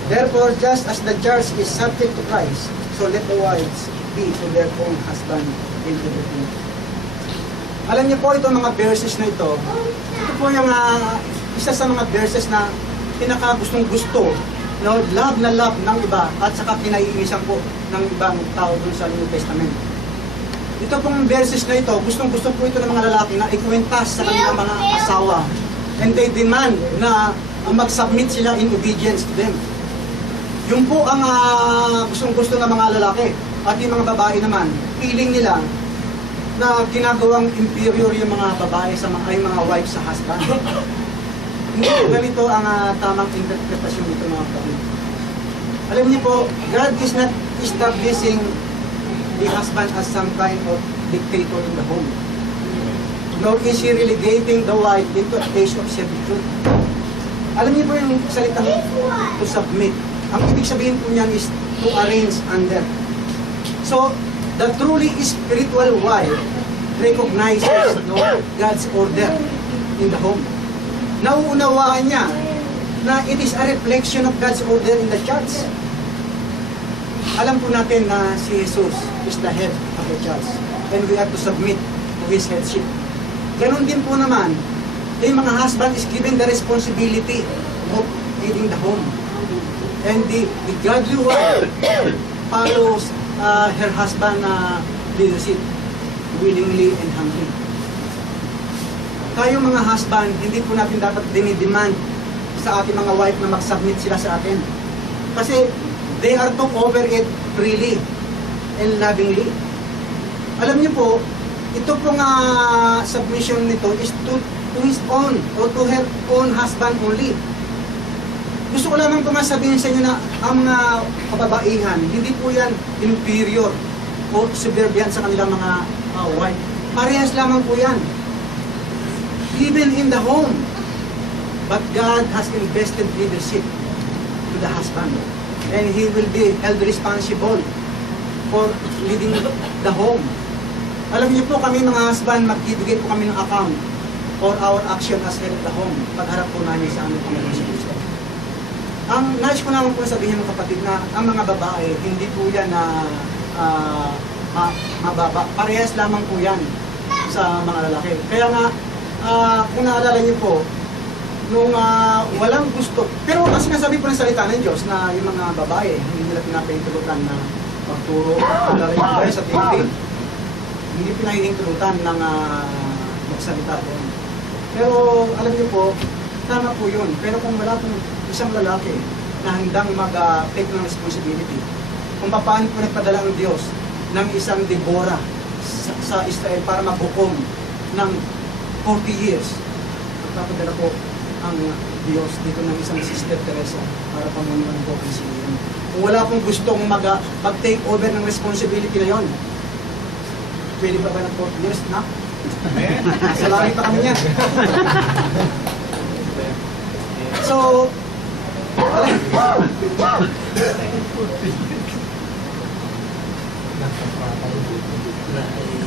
Therefore, just as the church is subject to Christ, so let the wives be to their own husband in everything. Alam niyo po itong mga verses na ito po yung isa sa mga verses na pinakagustong gusto, no, love na love ng iba at saka pinaiinisan po ng ibang tao dun sa New Testament. Ito pong verses na ito, gustong gusto po ito ng mga lalaki na ikwentas sa kanilang mga asawa. And they demand na mag-submit sila in obedience to them. Yung po ang gustong gusto ng mga lalaki. At yung mga babae naman, feeling nila na ginagawang inferior yung mga babae sa mga wives sa husband. Hindi po ganito ang tamang interpretasyon dito mga kapatid. Alam niyo po, God is not establishing the husband as some kind of dictator in the home. Nor is He relegating the wife into a place of servitude. Alam niyo po yung salitang to submit. Ang ibig sabihin po niyan is to arrange under. So, the truly spiritual wife recognizes God's order in the home. Nauunawaan niya na it is a reflection of God's order in the church. Alam po natin na si Jesus is the head of the church and we have to submit to His headship. Ganon din po naman, yung mga husband is given the responsibility of leading the home. And the godly wife follows her husband leadership willingly and humbly. Tayo mga husband, hindi po natin dapat dinidemand sa ating mga wife na mag-submit sila sa atin. Kasi they are to over it freely and lovingly. Alam niyo po, ito pong submission nito is to his own or to her own husband only. Gusto ko lamang po sabihin sa inyo na ang mga kababaihan, hindi po yan inferior o subservient sa kanilang mga wife. Parehas lamang po yan. Even in the home. But God has invested leadership to the husband. And he will be held responsible for leading the home. Alam niyo po kami mga husband, magbibigay po kami ng account for our action as head of the home. Pagharap po namin sa aming Panginoon sa Kristo. Ang nais ko naman po sabihin ng kapatid na ang mga babae, hindi po yan na mababa. Parehas lamang po yan sa mga lalaki. Kaya nga, kung naalala niyo po, nung walang gusto, pero ang sinasabi po ng salita ng Diyos na yung mga babae, hindi nila pinapahintulutan na magturo, lalo yung sa TV, hindi pinahihintulutan ng magsalita doon. Pero alam niyo po, tama po yun. Pero kung wala pong isang lalaki na handang mag-take ng responsibility, kung paano po nagpadala ang Diyos ng isang Deborah sa Israel para maghukom ng 40 years, nagpapadala po ang Diyos dito ng isang Sister Teresa para pamunuan po ang silihan. Kung wala pong gustong mag-take over ng responsibility na yon, pwede ba ng 40 years na? Salami pa kami niyan. So,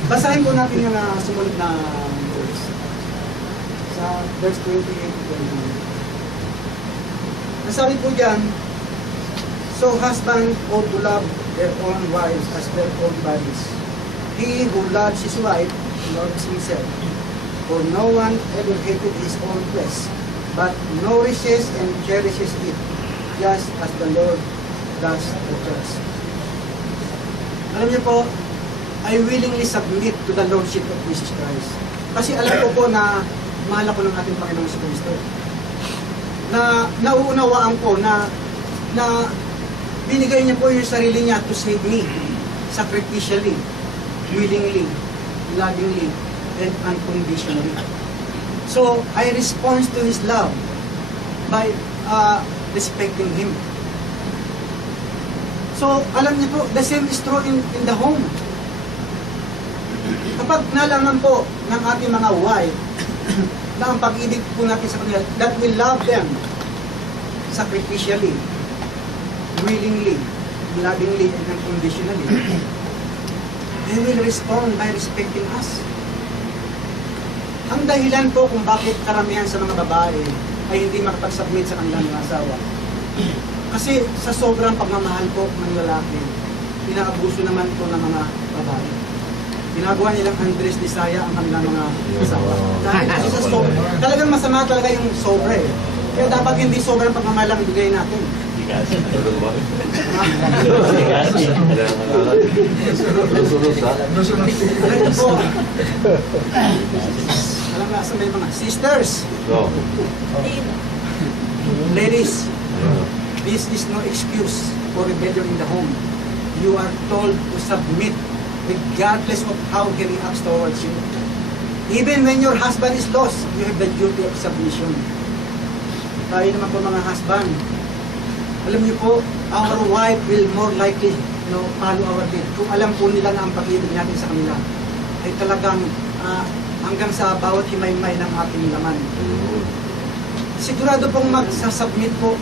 basahin po natin yung sumunod na verse. Sa verse 28 to 29. Nasabi po dyan, so husbands ought to love their own wives as their own bodies. He who loves his wife loves himself. For no one ever hated his own flesh, but nourishes and cherishes it, just as the Lord does the church. Alam niyo po, I willingly submit to the Lordship of Jesus Christ. Kasi alam ko po na mahal ako ng ating Panginoong Kristo. Na nauunawaan ko na binigay niya po yung sarili niya to save me, sacrificially, willingly, lovingly, and unconditionally. So, I respond to His love by respecting Him. So, alam niyo po, the same is true in the home. Kapag nalaman po ng ating mga wife na ang pag-ibig po natin sa kanila, that we love them sacrificially, willingly, lovingly, and unconditionally, they will respond by respecting us. Ang dahilan po kung bakit karamihan sa mga babae ay hindi makapag-submit sa kanilang mga asawa. Kasi sa sobrang pagmamahal po ng lalaki, inaabuso naman po ng mga babae. Ginagawa nilang Andres de Saya ang kanilang mga asawa. Dahil kasi sa talagang masama talaga yung sobra eh. Kaya dapat hindi sobrang pagmamahal ang ibigay natin. Alam nga, saan ba yung mga sisters? Ladies, this is no excuse for rebellion in the home. You are told to submit regardless of how he reacts towards you. Even when your husband is lost, you have the duty of submission. Tayo naman po mga husband, alam niyo po, our wife will more likely follow our lead. Kung alam po nila na ang pag-ibig natin sa kanila ay talagang hanggang sa bawat himay-himay ng ating laman. Sigurado pong magsasubmit po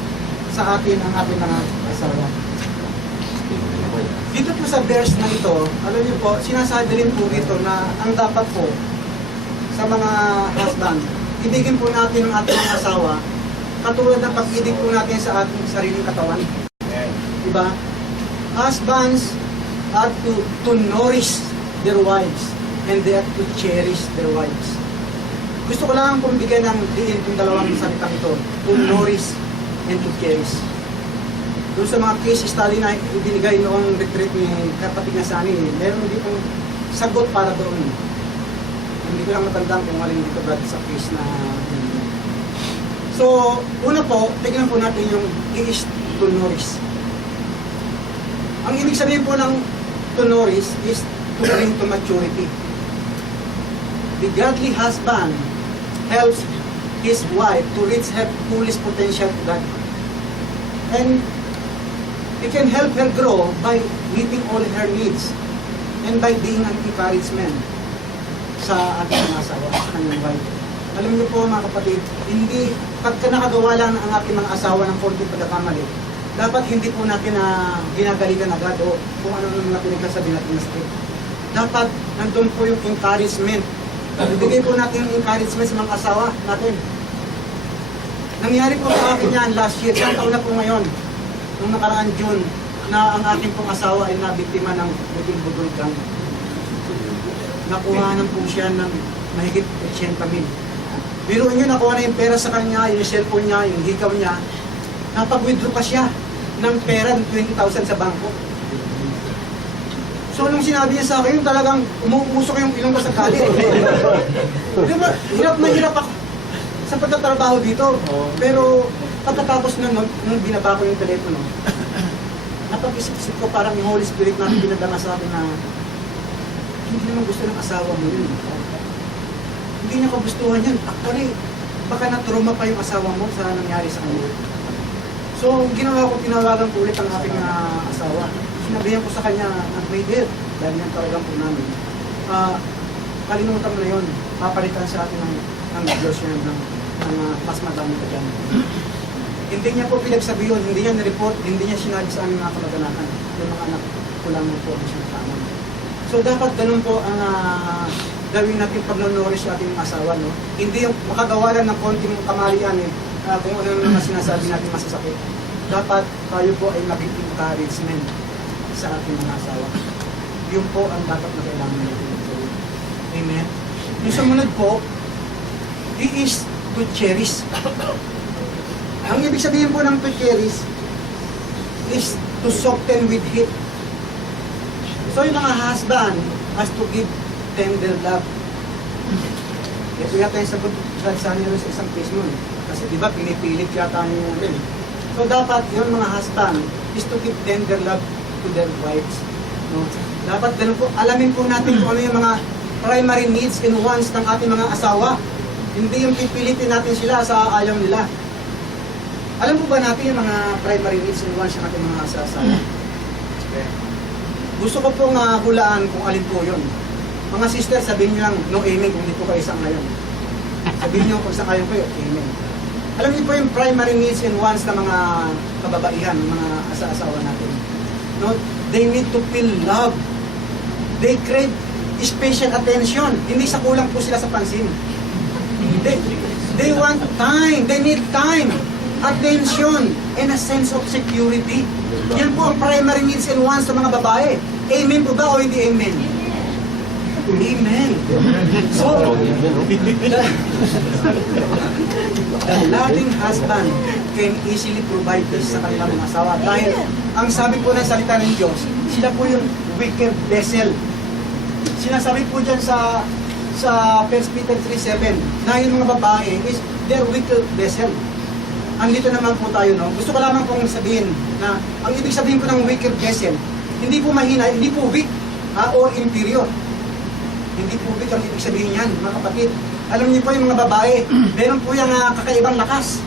sa atin ang ating mga asawa. Dito po sa verse na ito, alam niyo po, sinasabi rin po dito na ang dapat po sa mga husband, ibigin po natin ang ating mga asawa katulad ng pag-ibig po natin sa ating sariling katawan. Diba? Husbands are to nourish their wives and they are to cherish their wives. Gusto ko lang pong bigyan ng diin itong dalawang salitang ito, to nourish and to cherish. Doon sa mga case study na ibinigay noong retreat ni kapatid na Sani, meron din pong sagot para doon. Hindi ko lang matandaan kung alin dito brad sa case na so, una po, tignan po natin yung is to nourish. Ang ibig sabihin po ng to nourish is to bring to maturity. The godly husband helps his wife to reach her fullest potential to God. And he can help her grow by meeting all her needs and by being an encouragement sa ating mga asawa, sa kanyang wife. Alam niyo po mga kapatid, hindi, pagka nakagawa lang ang ating mga asawa ng konting pagkakamali, dapat hindi po natin na ginagalitan agad o kung ano mga pinagsasabi natin na script. Dapat nandun po yung encouragement. Ibigay po natin yung encouragement sa mga asawa natin. Nangyari po sa akin yan last year, isang taon na po ngayon, nung nakaraan June, na ang aking pong asawa ay nabiktima ng bugil-bugil gang. Nakuhanan po siya ng mahigit 80,000. Biruin nyo, nakuha na yung pera sa kanya, yung cellphone niya, yung hikaw niya. Napag-withdraw pa siya ng pera ng 20,000 sa bangko. So, nung sinabi niya sa akin, talagang umuusok yung ilong ko sa galit. Di ba, hirap na hirap ako. sa pagtatrabaho dito. Pero pagkatapos nung binaba ko yung telepono, napag-isip-isip ko parang yung Holy Spirit natin pinadama sa akin na hindi naman gusto ng asawa mo yun. Hindi niya kagustuhan yan. Actually, baka na-trauma pa yung asawa mo sa nangyari sa kanya. So, ginawa ko, tinawagan ko ulit ang aking asawa. Sinabihan ko sa kanya, may deal. Dahil yan talagang po namin. Kalimutan mo na yun. Papalitan sa atin ng Diyos yan, ng mas madami ka dyan. Hindi niya po pinagsabi yun, hindi niya nireport, hindi niya sinabi sa aming mga kamag-anakan. Yung mga anak ko lang po ang sinasama. So, dapat ganun po ang gawin natin pag-nourish sa ating asawa, no? Hindi yung makagawa lang ng konting kamalian, kung ano naman sinasabi natin masasakit. Dapat tayo po ay maging encouragement sa ating mga asawa. Yun po ang dapat na kailangan natin. Amen? Yung sumunod po, he is to cherish. Ang ibig sabihin po ng to cherish is to soften with heat. So yung mga husband has to give tender love. Ito yata yung sagot sa nila sa isang case nun. Kasi diba pinipilit yata yung rin. So dapat yung mga husband is to give tender love to their wives. No? Dapat ganun po, alamin po natin kung ano yung mga primary needs and wants ng ating mga asawa. Hindi yung pipilitin natin sila sa ayaw nila. Alam po ba natin yung mga primary needs and wants ng ating mga asawa? Okay. Gusto ko pong hulaan kung alin po yun. Mga sister, sabihin nyo lang, no amen kung hindi po kayo isang ngayon. Sabihin nyo kung isang kayo kayo, amen. Alam niyo po yung primary needs and wants ng mga kababaihan, mga asawa natin. No? They need to feel love. They crave special attention. Hindi sa kulang po sila sa pansin. They want time. They need time, attention, and a sense of security. Yan po ang primary needs and wants ng mga babae. Amen po ba o hindi amen? Amen. So, the loving husband can easily provide this sa kanilang mga asawa. Dahil, ang sabi po ng salita ng Diyos, sila po yung wicked vessel. Sinasabi po dyan sa 1 Peter 3:7 na yung mga babae is their wicked vessel. Andito naman po tayo, no? Gusto ko lamang pong sabihin na ang ibig sabihin po ng wicked vessel, hindi po mahina, hindi po weak or inferior. Hindi po weak ang ibig sabihin yan, mga kapatid. Alam niyo po yung mga babae, meron po yung kakaibang lakas.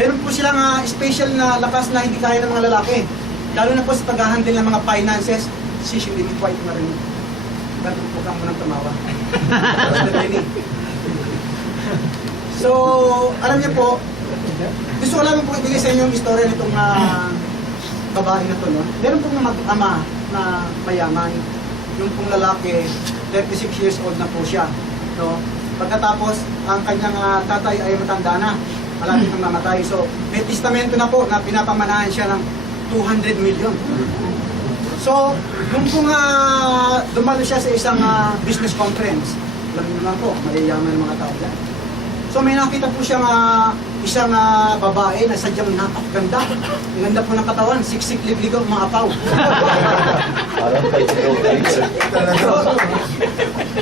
Meron po silang special na lakas na hindi kaya ng mga lalaki. Lalo na po sa pag-handle ng mga finances, she should be quite marinig. Bakit po kang munang tumawa? So, alam niyo po, gusto ko lang po ibigay sa inyo yung istorya nitong babae na to, no? Meron pong mag-ama na mayaman. Yung pong lalaki, 36 years old na po siya, no? Pagkatapos, ang kanyang tatay ay matanda na, malapit nang mamatay. So, may testamento na po na pinapamanahan siya ng 200 million. So, nung pong dumalo siya sa isang business conference, alam niyo naman po, mayayaman ng mga tao yan. So may nakita po siyang isang babae na sadyang napakaganda. Ang ganda po ng katawan, siksik, ligligaw, maapaw.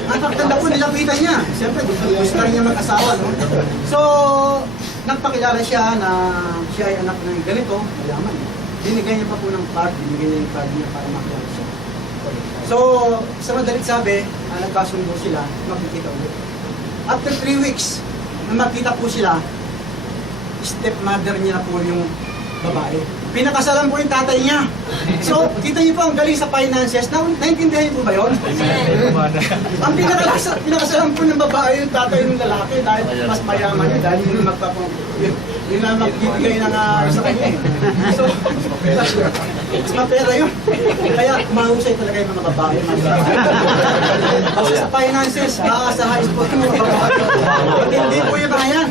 Napakaganda po, nilapitan niya. Siyempre, gusto rin niya mag-asawa, no? So, nagpakilala siya na siya ay anak ng ganito, mayaman. Binigay niya pa po ng card, binigay niya yung card niya para makilala siya. So, sa madalit sabi, nagkasundo sila, magkikita ulit. After 3 weeks, nung magkita po sila, stepmother niya na po yung babae. Pinakasalan po yung tatay niya. So, kita niyo po ang galing sa finances. Naintindihan niyo po ba yun? Ang pinakasalan po ng babae yung tatay ng lalaki dahil mas mayaman niya, dahil yung yun na magbibigay ng sa kanya. So, mas mapera yun. Kaya mahusay talaga yung mga babae. Kasi sa finances, maaasahain po yung mga babae. Hindi po yung mga yan.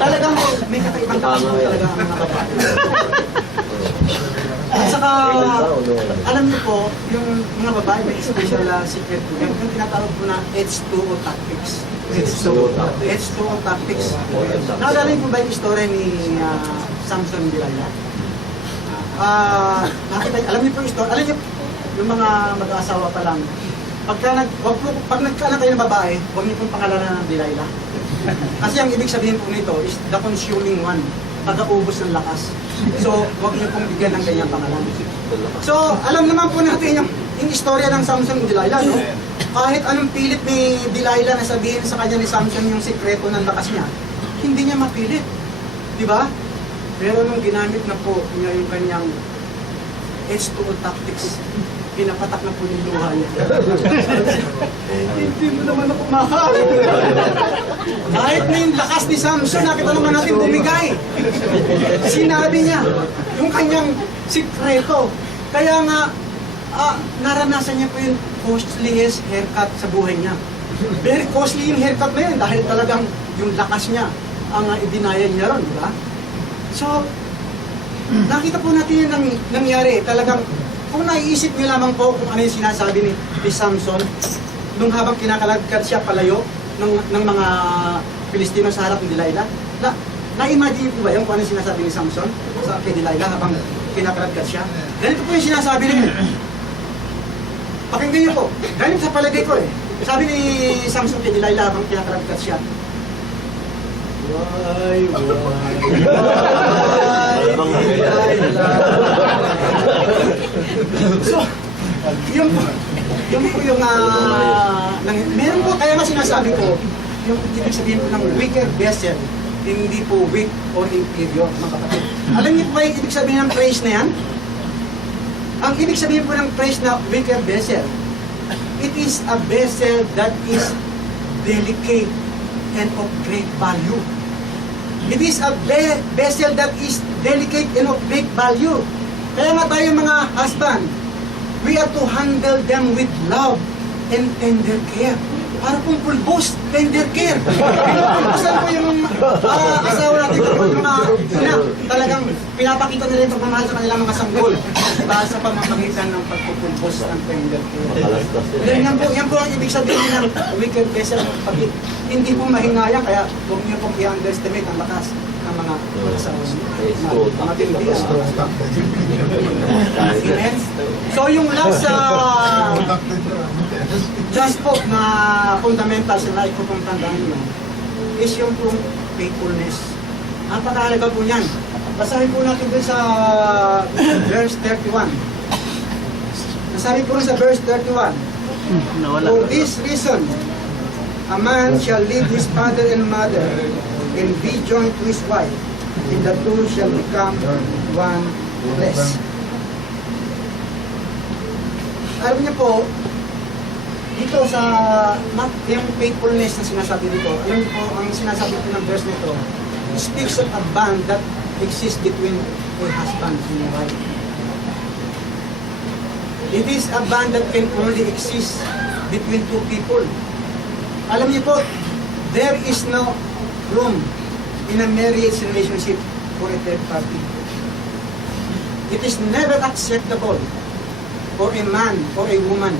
Talagang may kakaibang taas po talaga ang mga babae. At saka, alam niyo po, yung mga babae may special secret po. Yung tinatawag po na H2O tactics. H2O tactics. Nakagaling po ba yung story ni Samson Delilah? Alam niyo po yung story. Alam niyo, yung mga mag-aasawa pa lang, pag nagkaanak kayo ng babae, huwag niyo pong pangalanan ng Delilah. Kasi ang ibig sabihin po nito is the consuming one, taga-ubos ng lakas. So, huwag niyo pong bigyan ng ganyang pangalan. So, alam naman po natin yung istorya ng Samson at Delilah, no? Kahit anong pilit ni Delilah na sabihin sa kanya ni Samson yung sikreto ng lakas niya, hindi niya mapilit. Di ba? Pero nung ginamit na po niya yung kanyang H2O tactics, pinapatak na po yung luha niya. Hindi mo naman ako mahal. Kahit na yung lakas ni Samson, nakita naman natin bumigay. Sinabi niya yung kanyang sikreto. Kaya nga, naranasan niya po yung costliest haircut sa buhay niya. Very costly yung haircut na yun dahil talagang yung lakas niya ang idinaya niya ron, di ba? So, nakita po natin yung nangyari. Talagang, kung naiisip niyo lamang po kung ano yung sinasabi ni Samson, nung habang kinakalagkat siya palayo ng mga Pilistino sa harap ni Delilah, na-imagine po ba yung kung ano yung sinasabi ni Samson sa kay Delilah habang kinakalagkat siya? Ganito po yung sinasabi niya. Pakinggan niyo po. Ganito sa palagay ko eh. Sabi ni Samson kay Delilah habang kinakalagkat siya, why, so, yun po yung meron po, kaya nga sinasabi ko, yung ibig sabihin po ng weaker vessel, hindi po weak or inferior, mga kapatid. Alam niyo po ba yung ibig sabihin ng praise na yan? Ang ibig sabihin po ng praise na weaker vessel, it is a vessel that is delicate and of great value. It is a vessel that is delicate and of great value. Kaya nga tayo mga husband, we are to handle them with love and tender care. Para pong pulbos, tender care. Pinapulbosan po yung asawa natin kapag mga talagang pinapakita nila yung pagmamahal sa kanilang mga sanggol. Diba? Sa pamamagitan ng pagpupulbos ng tender care. Yan po ang ibig sabihin ng wicked vessel ng pagit. Hindi po mahingayang, kaya huwag niyo pong i-underestimate ang lakas ng mga asawa. Mga tindihan. Amen? So yung last just po na fundamental sa life ko kung tandaan nyo is yung pong faithfulness. Napakahalaga po yan. Basahin po natin dun sa verse 31. Nasabi po sa verse 31. For this reason, a man shall leave his father and mother and be joined to his wife, and the two shall become one flesh. Alam niyo po, dito sa yung faithfulness na sinasabi dito, alam niyo po, ang sinasabi po ng verse nito, speaks of a bond that exists between a husband and a wife. It is a bond that can only exist between two people. Alam niyo po, there is no room in a marriage relationship for a third party. It is never acceptable for a man or a woman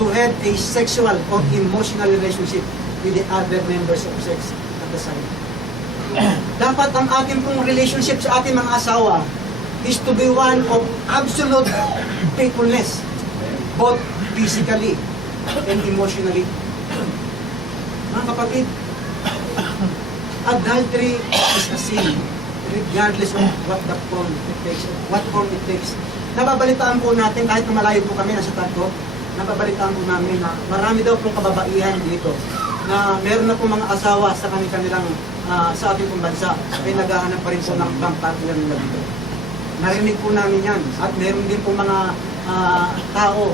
to have a sexual or emotional relationship with the other members of sex at the same. Dapat ang ating pong relationship sa ating mga asawa is to be one of absolute faithfulness, both physically and emotionally. Mga kapatid, adultery is a sin regardless of what the form it takes, what form it takes. Nababalitaan po natin, kahit na malayo po kami, nasa Tagko, nababalitaan po namin na marami daw pong kababaihan dito na meron na po mga asawa sa kanilang sa ating pong bansa ay naghahanap pa rin po ng bank partner nila dito. Narinig po namin yan at meron din po mga tao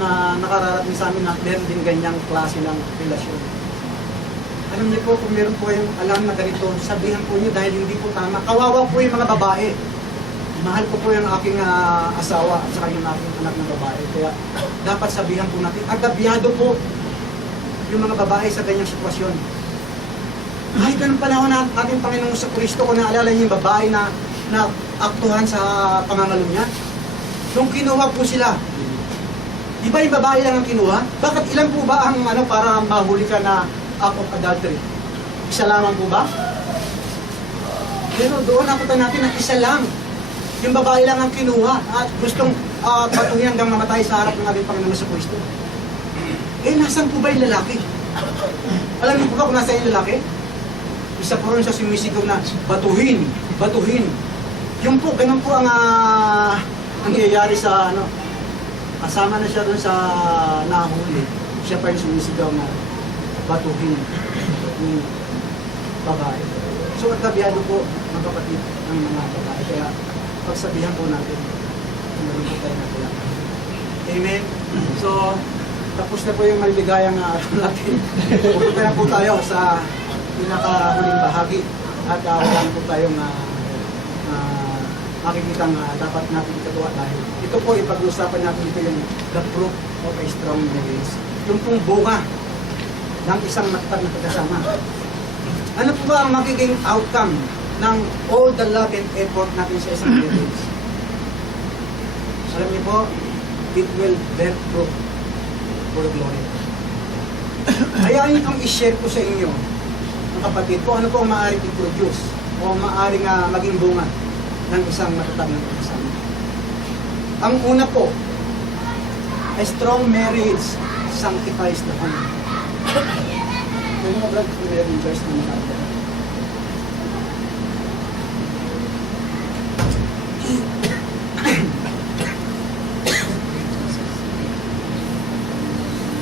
na nakararating sa amin na meron din ganyang klase ng relasyon. Alam niyo po, kung meron po yung alam na ganito, sabihan po niyo dahil hindi po tama. Kawawa po yung mga babae. Mahal ko po yung aking asawa at saka yung aking anak na babae. Kaya dapat sabihan po natin, agabyado po yung mga babae sa ganyang sitwasyon. Kahit anong panahon na ating Panginoong sa Kristo, kung naalala niyo yung babae na aktuhan sa pangangalo niya, nung kinuha po sila, di ba yung babae lang ang kinuha? Bakit ilan po ba ang para mahuli ka na act of adultery? Isa lamang po ba? Pero doon nakutan natin na isa lang. Yung babae lang ang kinuha at gustong patuhin hanggang mamatay sa harap ng ating Panginoon sa Kristo. Eh, nasan po ba yung lalaki? Alam niyo po ba kung nasa yung lalaki? Isa po rin sa sumisigaw na, batuhin, batuhin. Yung po, ganun po ang nangyayari sa, kasama na siya doon sa nahuli. Siya pa yung sumisigaw na, batuhin yung babae. So, agkabyado po, mga kapatid, ng mga babae. Kaya, pagsabihan po natin, malimut tayo natin. Amen? So, tapos na po yung maligayang natin. Pupunta na po tayo sa pinakahuling bahagi at wala na po tayong makikita dapat natin ikagawa dahil ito po ipag-usapan natin dito yung the fruit of a strong marriage. Yung pong bunga ng isang matatag na pagkasama. Ano po ba ang magiging outcome ng all the love and effort natin sa isang marriage? Alam niyo po, it will bear fruit for glory. Hayaan itong i-share ko sa inyo, mga kapatid, kung ano po ang maaaring i-produce o maaaring maging bunga ng isang matatag na pagkasama. Ang una po, a strong marriage sanctifies the home. May mga brad kung meron verse na nakakita.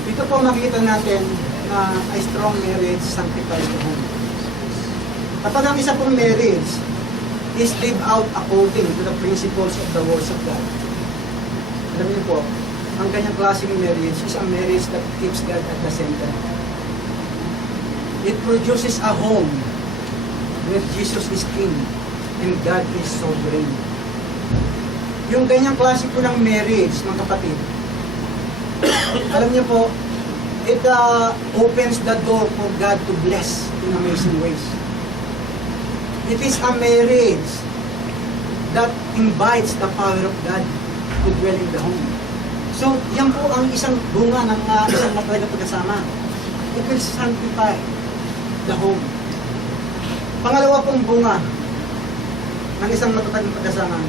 Ito po makikita natin na a strong marriage sanctifies the home. Kapag ang isa pong marriage is lived out according to the principles of the words of God. Alam niyo po, ang kanyang klaseng marriage is a marriage that keeps God at the center. It produces a home where Jesus is King and God is sovereign. Yung ganyang klase po ng marriage, mga kapatid, alam niyo po, it opens the door for God to bless in amazing ways. It is a marriage that invites the power of God to dwell in the home. So, yan po ang isang bunga ng isang matatag na pagkasama. It will sanctify the home. Pangalawa pong bunga ng isang matatag na pagkasama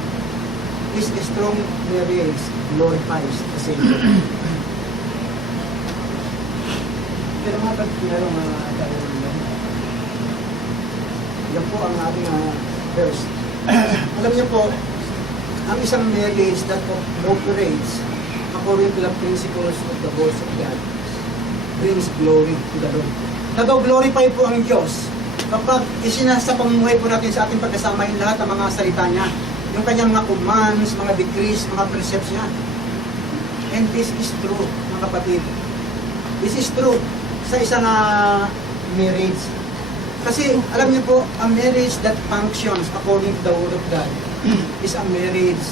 is a strong marriage glorifies the Savior. Pero mga pagkinalang yan po ang ating verse. Alam niyo po, ang isang marriage that operates according to the principles of the words of God brings glory to the Lord. Nag-glorify po ang Diyos kapag isinasa pamumuhay po natin sa ating pagkasama yung lahat ng mga salita niya, yung kanyang mga commands, mga decrees, mga precepts niya. And this is true, mga kapatid. This is true sa isang marriage. Kasi, alam niyo po, a marriage that functions according to the Word of God is a marriage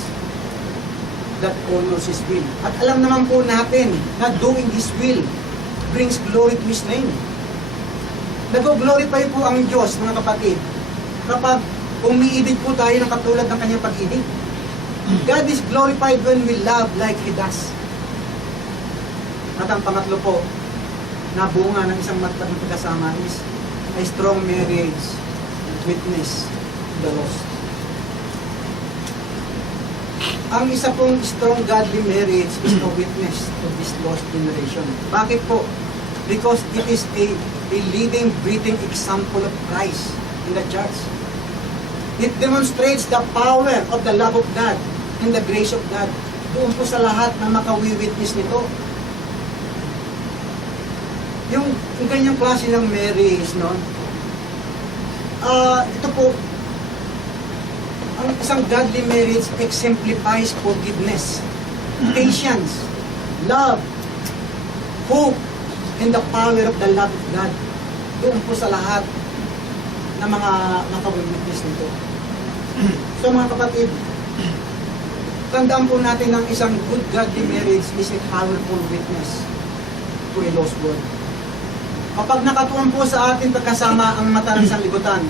that honors His will. At alam naman po natin na doing His will brings glory to His name. Nag-glorify po ang Diyos, mga kapatid, kapag umiibig po tayo ng katulad ng kanyang pag-ibig. God is glorified when we love like He does. At ang pangatlo po, na bunga ng isang matatag na pagkasama is a strong marriage witness to the lost. Ang isa pong strong godly marriage is a witness to this lost generation. Bakit po? Because it is a living, breathing example of Christ in the church. It demonstrates the power of the love of God and the grace of God. Doon po sa lahat na makawi-witness nito. Yung ganyang klase ng marriage, no? Ito po, ang isang godly marriage exemplifies forgiveness, patience, love, hope, and the power of the love of God. Doon po sa lahat ng mga nakawitness nito. So mga kapatid, tandaan po natin ng isang good godly marriage is a powerful witness to a lost world. Kapag nakatuon po sa ating pagkasama ang mata ng sanglibutan,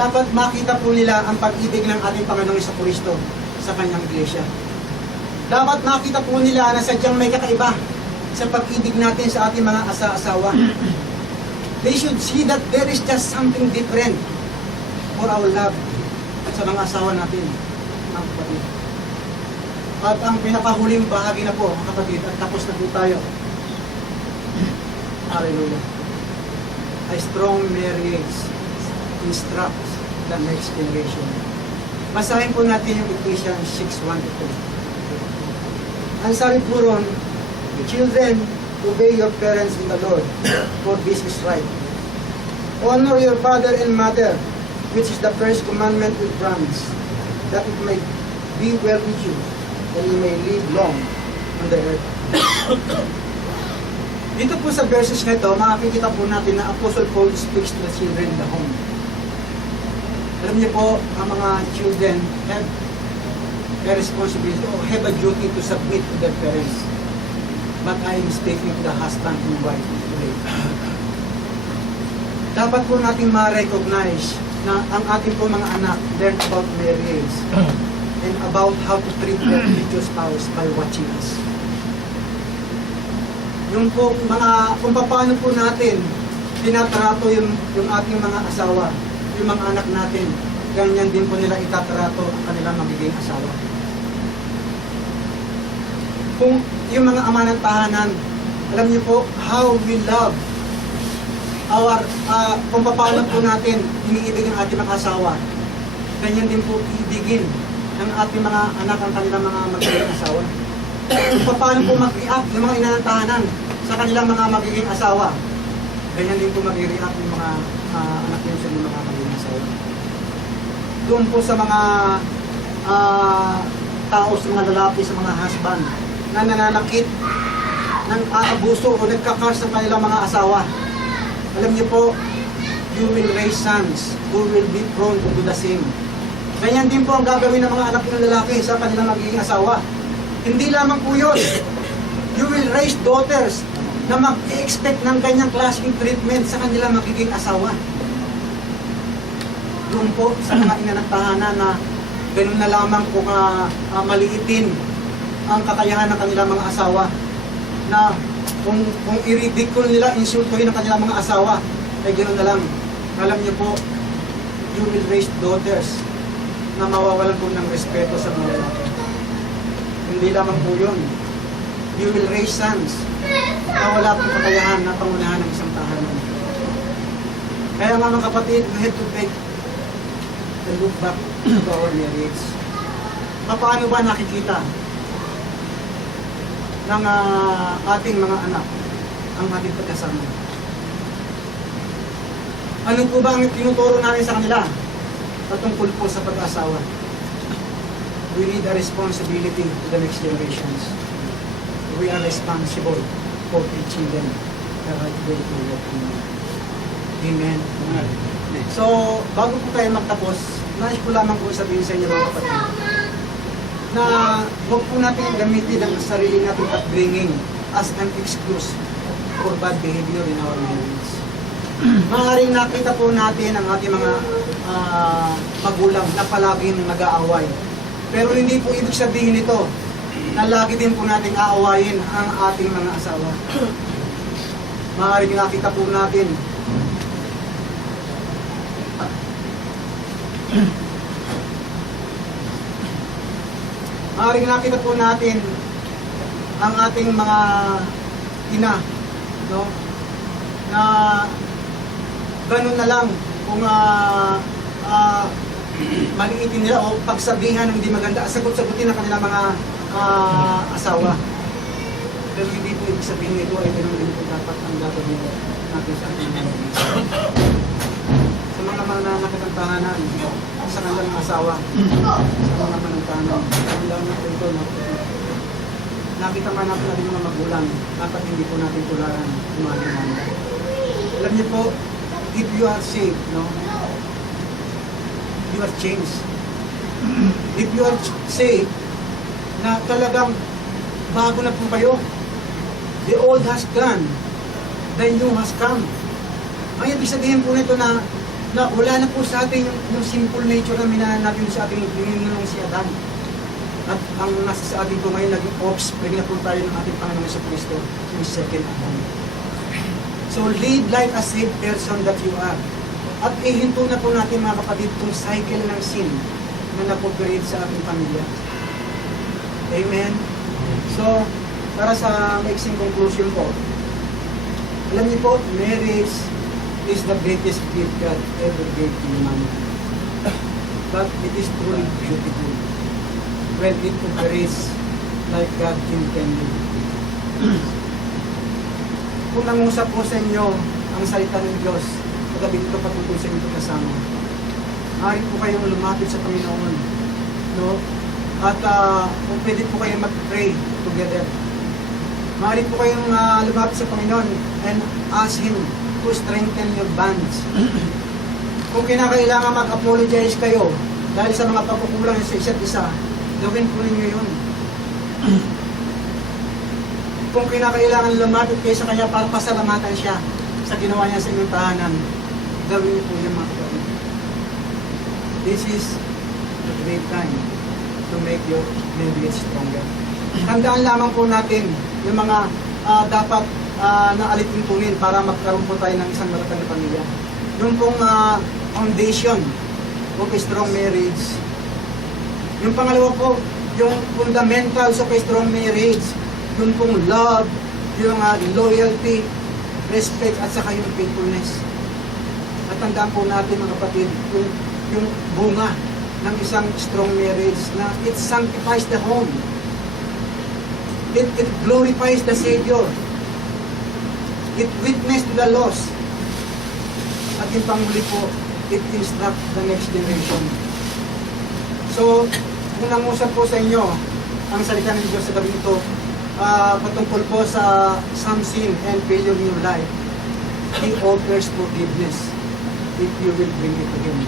dapat makita po nila ang pag-ibig ng ating Panginoong Jesucristo sa kanyang iglesia. Dapat makita po nila na sadyang may kakaiba sa pag-ibig natin sa ating mga asa-asawa. They should see that there is just something different for our love at sa mga asawa natin, mga kapatid. At ang pinakahuling bahagi na po, mga kapatid, at tapos na po tayo. Hallelujah. A strong marriage instructs the next generation. Basahin po natin yung Ephesians 6:1-2. Ang sabi po ron, children, obey your parents in the Lord, for this is right. Honor your father and mother, which is the first commandment with promise, that it may be well with you, and you may live long on the earth. Dito po sa verses na ito, makikita po natin na Apostle Paul speaks to the children in the home. Alam niyo po, ang mga children have a responsibility or have a duty to submit to their parents. But I am speaking to the husband and wife today. Dapat po natin ma-recognize na ang ating po mga anak learn about marriage and about how to treat their future spouse by watching us. Yung po kung paano po natin tinatrato yung ating mga asawa, yung mga anak natin, ganyan din po nila itatrato ang kanilang magiging asawa. Kung yung mga ama ng tahanan, alam niyo po, how we love kung paano po natin iniibig ang ating mga asawa, ganyan din po iibigin ng ating mga anak ang kanilang mga magiging asawa. Kung paano po mag-react ng mga ina ng tahanan sa kanilang mga magiging asawa, ganyan din po mag-react ng mga anak nyo sa mga magiging asawa. Doon po sa mga tao, sa mga lalaki, sa mga husband na nananakit, ng aabuso o nagkakars sa kanilang mga asawa. Alam niyo po, you will raise sons who will be prone to do the same. Ganyan din po ang gagawin ng mga anak ng lalaki sa kanilang magiging asawa. Hindi lamang po yun. You will raise daughters na mag-expect ng ganyang klaseng treatment sa kanilang magiging asawa. Doon po sa mga inanagtahanan na ganun na lamang kung maliitin ang kakayahan ng kanilang mga asawa, na kung i-ridicule nila, insultuhin ang kanilang mga asawa, ay ganoon na lang. Alam niyo po, you will raise daughters na mawawalan po ng respeto sa mga lalaki. Hindi lamang po yun. You will raise sons na wala pong kakayahan na pangunahan ng isang tahanan. Kaya mga kapatid, we have to take a look back to our marriage. Paano ba nakikita ng ating mga anak ang ating pagkasama? Ano po ba ang tinuturo natin sa kanila patungkol po sa pag-asawa? We need a responsibility to the next generations. We are responsible for teaching them the right way to walk in life. Amen. So, bago po tayo magtapos, nais ko lamang po sabihin sa inyo mga kapatid, na huwag po natin gamitin ang sarili nating upbringing as an excuse for bad behavior in our marriage. Maaaring nakita po natin ang ating mga magulang na palaging nag-aaway. Pero hindi po ibig sabihin nito na lagi din po nating aawayin ang ating mga asawa. Maaaring nakita po natin ang ating mga ina, no? Na ganun na lang kung maliitin nila o pagsabihan ng hindi maganda, sagot-sagutin ang kanilang mga asawa. Pero hindi po ibig sabihin ito ay ganun din po dapat ang gagawin natin sa ating mga sa mga mananakit ang tahanan, sa kanilang asawa, sa mga manantahanan, sa kanilang ito, nakita man natin mga magulang, dapat hindi po natin tularan yung mga ginanda. Alam niyo po, if you are saved, no, you are changed. If you are saved, na talagang bago na po kayo, the old has gone, the new has come. Ang ibig sabihin po nito na wala na po sa atin yung simple nature na minahan natin sa ating ninunong si Adan. At ang nasa sa atin po ngayon, naging offspring na po tayo ng ating Panginoon sa Kristo, yung second Adam. So live like a saved person that you are. At ihinto na po natin mga kapatid itong cycle ng sin na napoperate sa ating pamilya. Amen? So, para sa mixing conclusion po, alam niyo po, marriage is the greatest gift God ever gave to humanity. But it is truly beautiful when it operates like God intended. Kung nangusap po sa inyo ang salita ng Diyos, kagabi ito patungkol sa inyong kasama, maaari po kayong lumapit sa Panginoon, no? At kung pwede po kayong mag-pray together, maaari po kayong lumapit sa Panginoon and ask Him to strengthen your bonds. Kung kinakailangan mag-apologize kayo dahil sa mga pagkukulang sa isa't isa, gawin po ninyo yun. Kung kinakailangan lumapit kayo sa Kanya para pasalamatan siya sa ginawa niya sa inyong tahanan, gawin niyo po yung mga gawin. This is a great time to make your marriage stronger. Tandaan lamang po natin yung mga dapat na alituntunin para magkaroon po tayo ng isang matatag na pamilya. Yung pong foundation of a strong marriage. Yung pangalawa po, yung fundamentals of a strong marriage. Yung pong love, yung loyalty, respect, at saka yung faithfulness. At tandaan po natin mga kapatid, yung bunga ng isang strong marriage na it sanctifies the home. It glorifies the Savior. It witness to the lost. At yung panghuli po, it instruct the next generation. So, kung nangusap po sa inyo ang salita ng Diyos sa gabi ito, patungkol po sa some sin and failure in your life, He offers forgiveness if you will bring it to Him.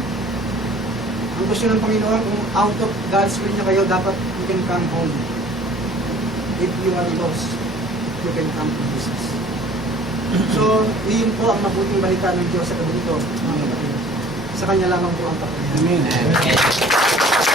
Ang gusto ng Panginoon, kung out of God's will niya kayo, dapat you can come home. If you are lost, you can come to Jesus. So, iyon po ang mabuting balita ng Diyos sa gabi ito, mga kapatid. Sa Kanya lamang po ang papayaan. Amen.